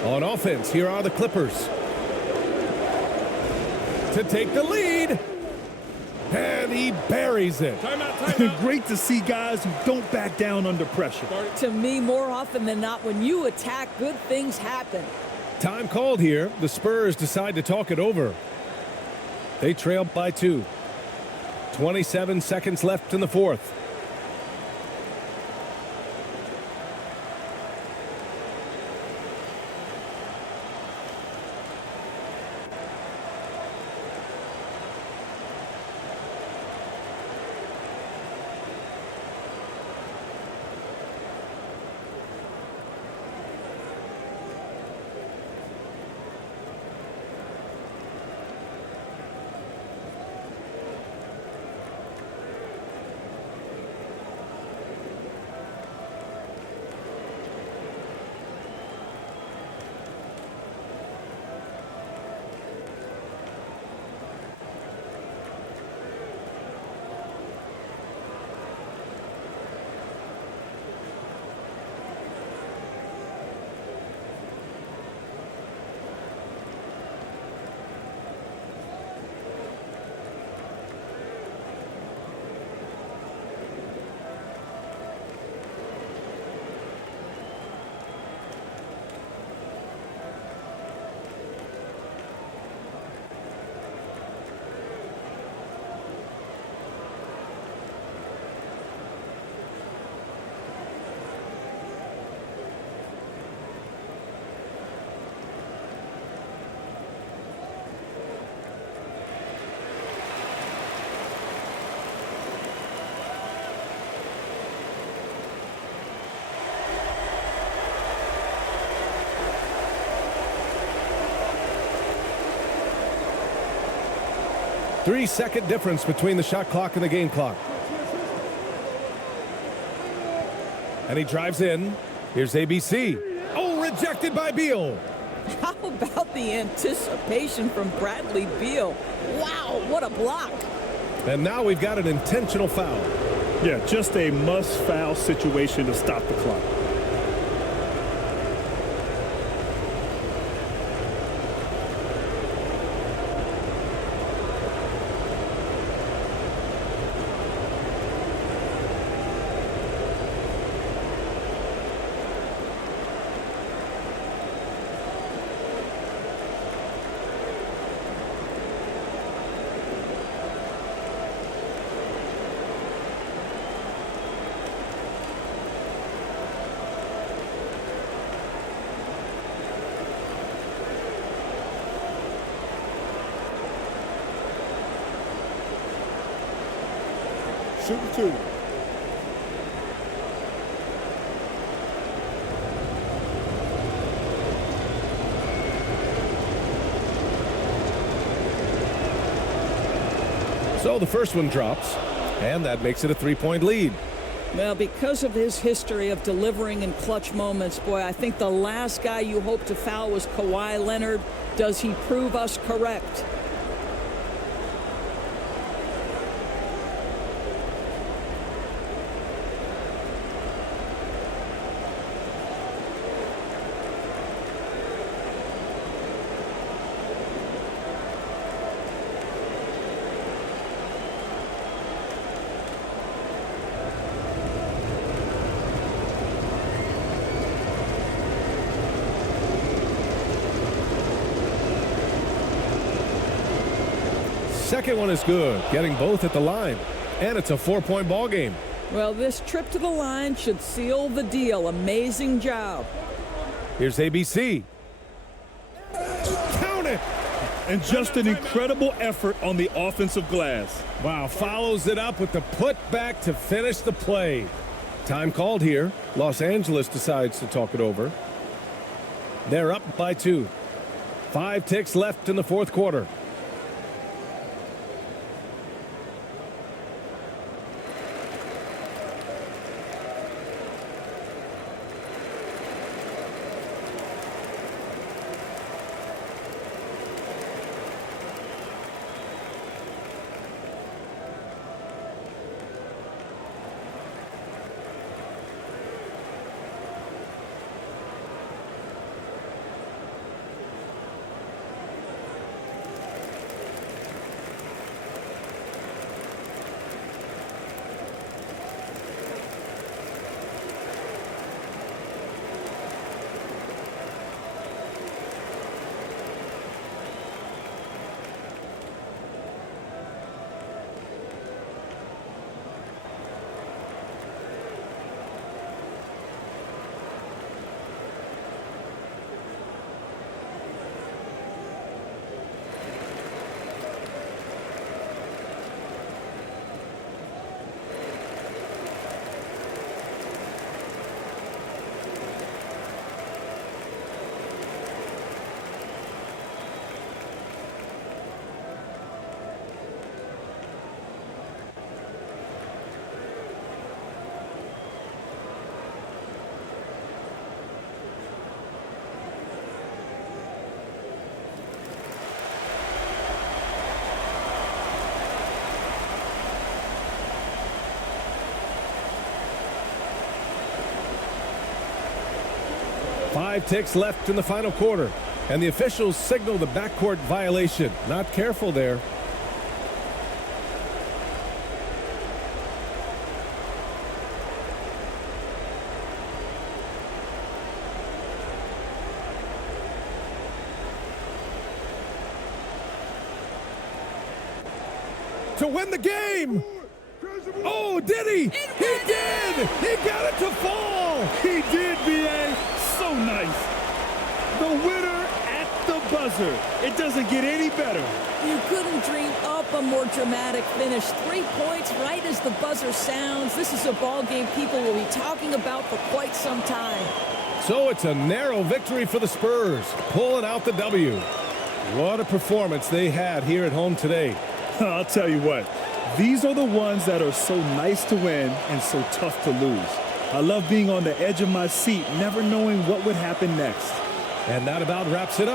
On offense, here are the Clippers. To take the lead. And he buries it. Timeout. Great to see guys who don't back down under pressure. To me, more often than not, when you attack, good things happen. Time called here. The Spurs decide to talk it over. They trail by 2. 27 seconds left in the fourth. Three-second difference between the shot clock and the game clock. And he drives in. Here's ABC. Oh, rejected by Beal. How about the anticipation from Bradley Beal? Wow, what a block. And now we've got an intentional foul. Yeah, just a must-foul situation to stop the clock. Shooting 2. So the first one drops, and that makes it a 3-point lead. Well, because of his history of delivering in clutch moments, boy, I think the last guy you hope to foul was Kawhi Leonard. Does he prove us correct? Second one is good, getting both at the line. And it's a 4-point ball game. Well, this trip to the line should seal the deal. Amazing job. Here's ABC. Count it! And just an incredible effort on the offensive glass. Wow, follows it up with the putback to finish the play. Time called here. Los Angeles decides to talk it over. They're up by 2. 5 ticks left in the fourth quarter. Five ticks left in the final quarter, and the officials signal the backcourt violation. Not careful there. To win the game! Oh, did he? He did! He got it to fall! He did, B.A. So nice. The winner at the buzzer. It doesn't get any better. You couldn't dream up a more dramatic finish. 3 points right as the buzzer sounds. This is a ball game people will be talking about for quite some time. So it's a narrow victory for the Spurs, pulling out the W. What a performance they had here at home today. I'll tell you what, these are the ones that are so nice to win and so tough to lose. I love being on the edge of my seat, never knowing what would happen next. And that about wraps it up.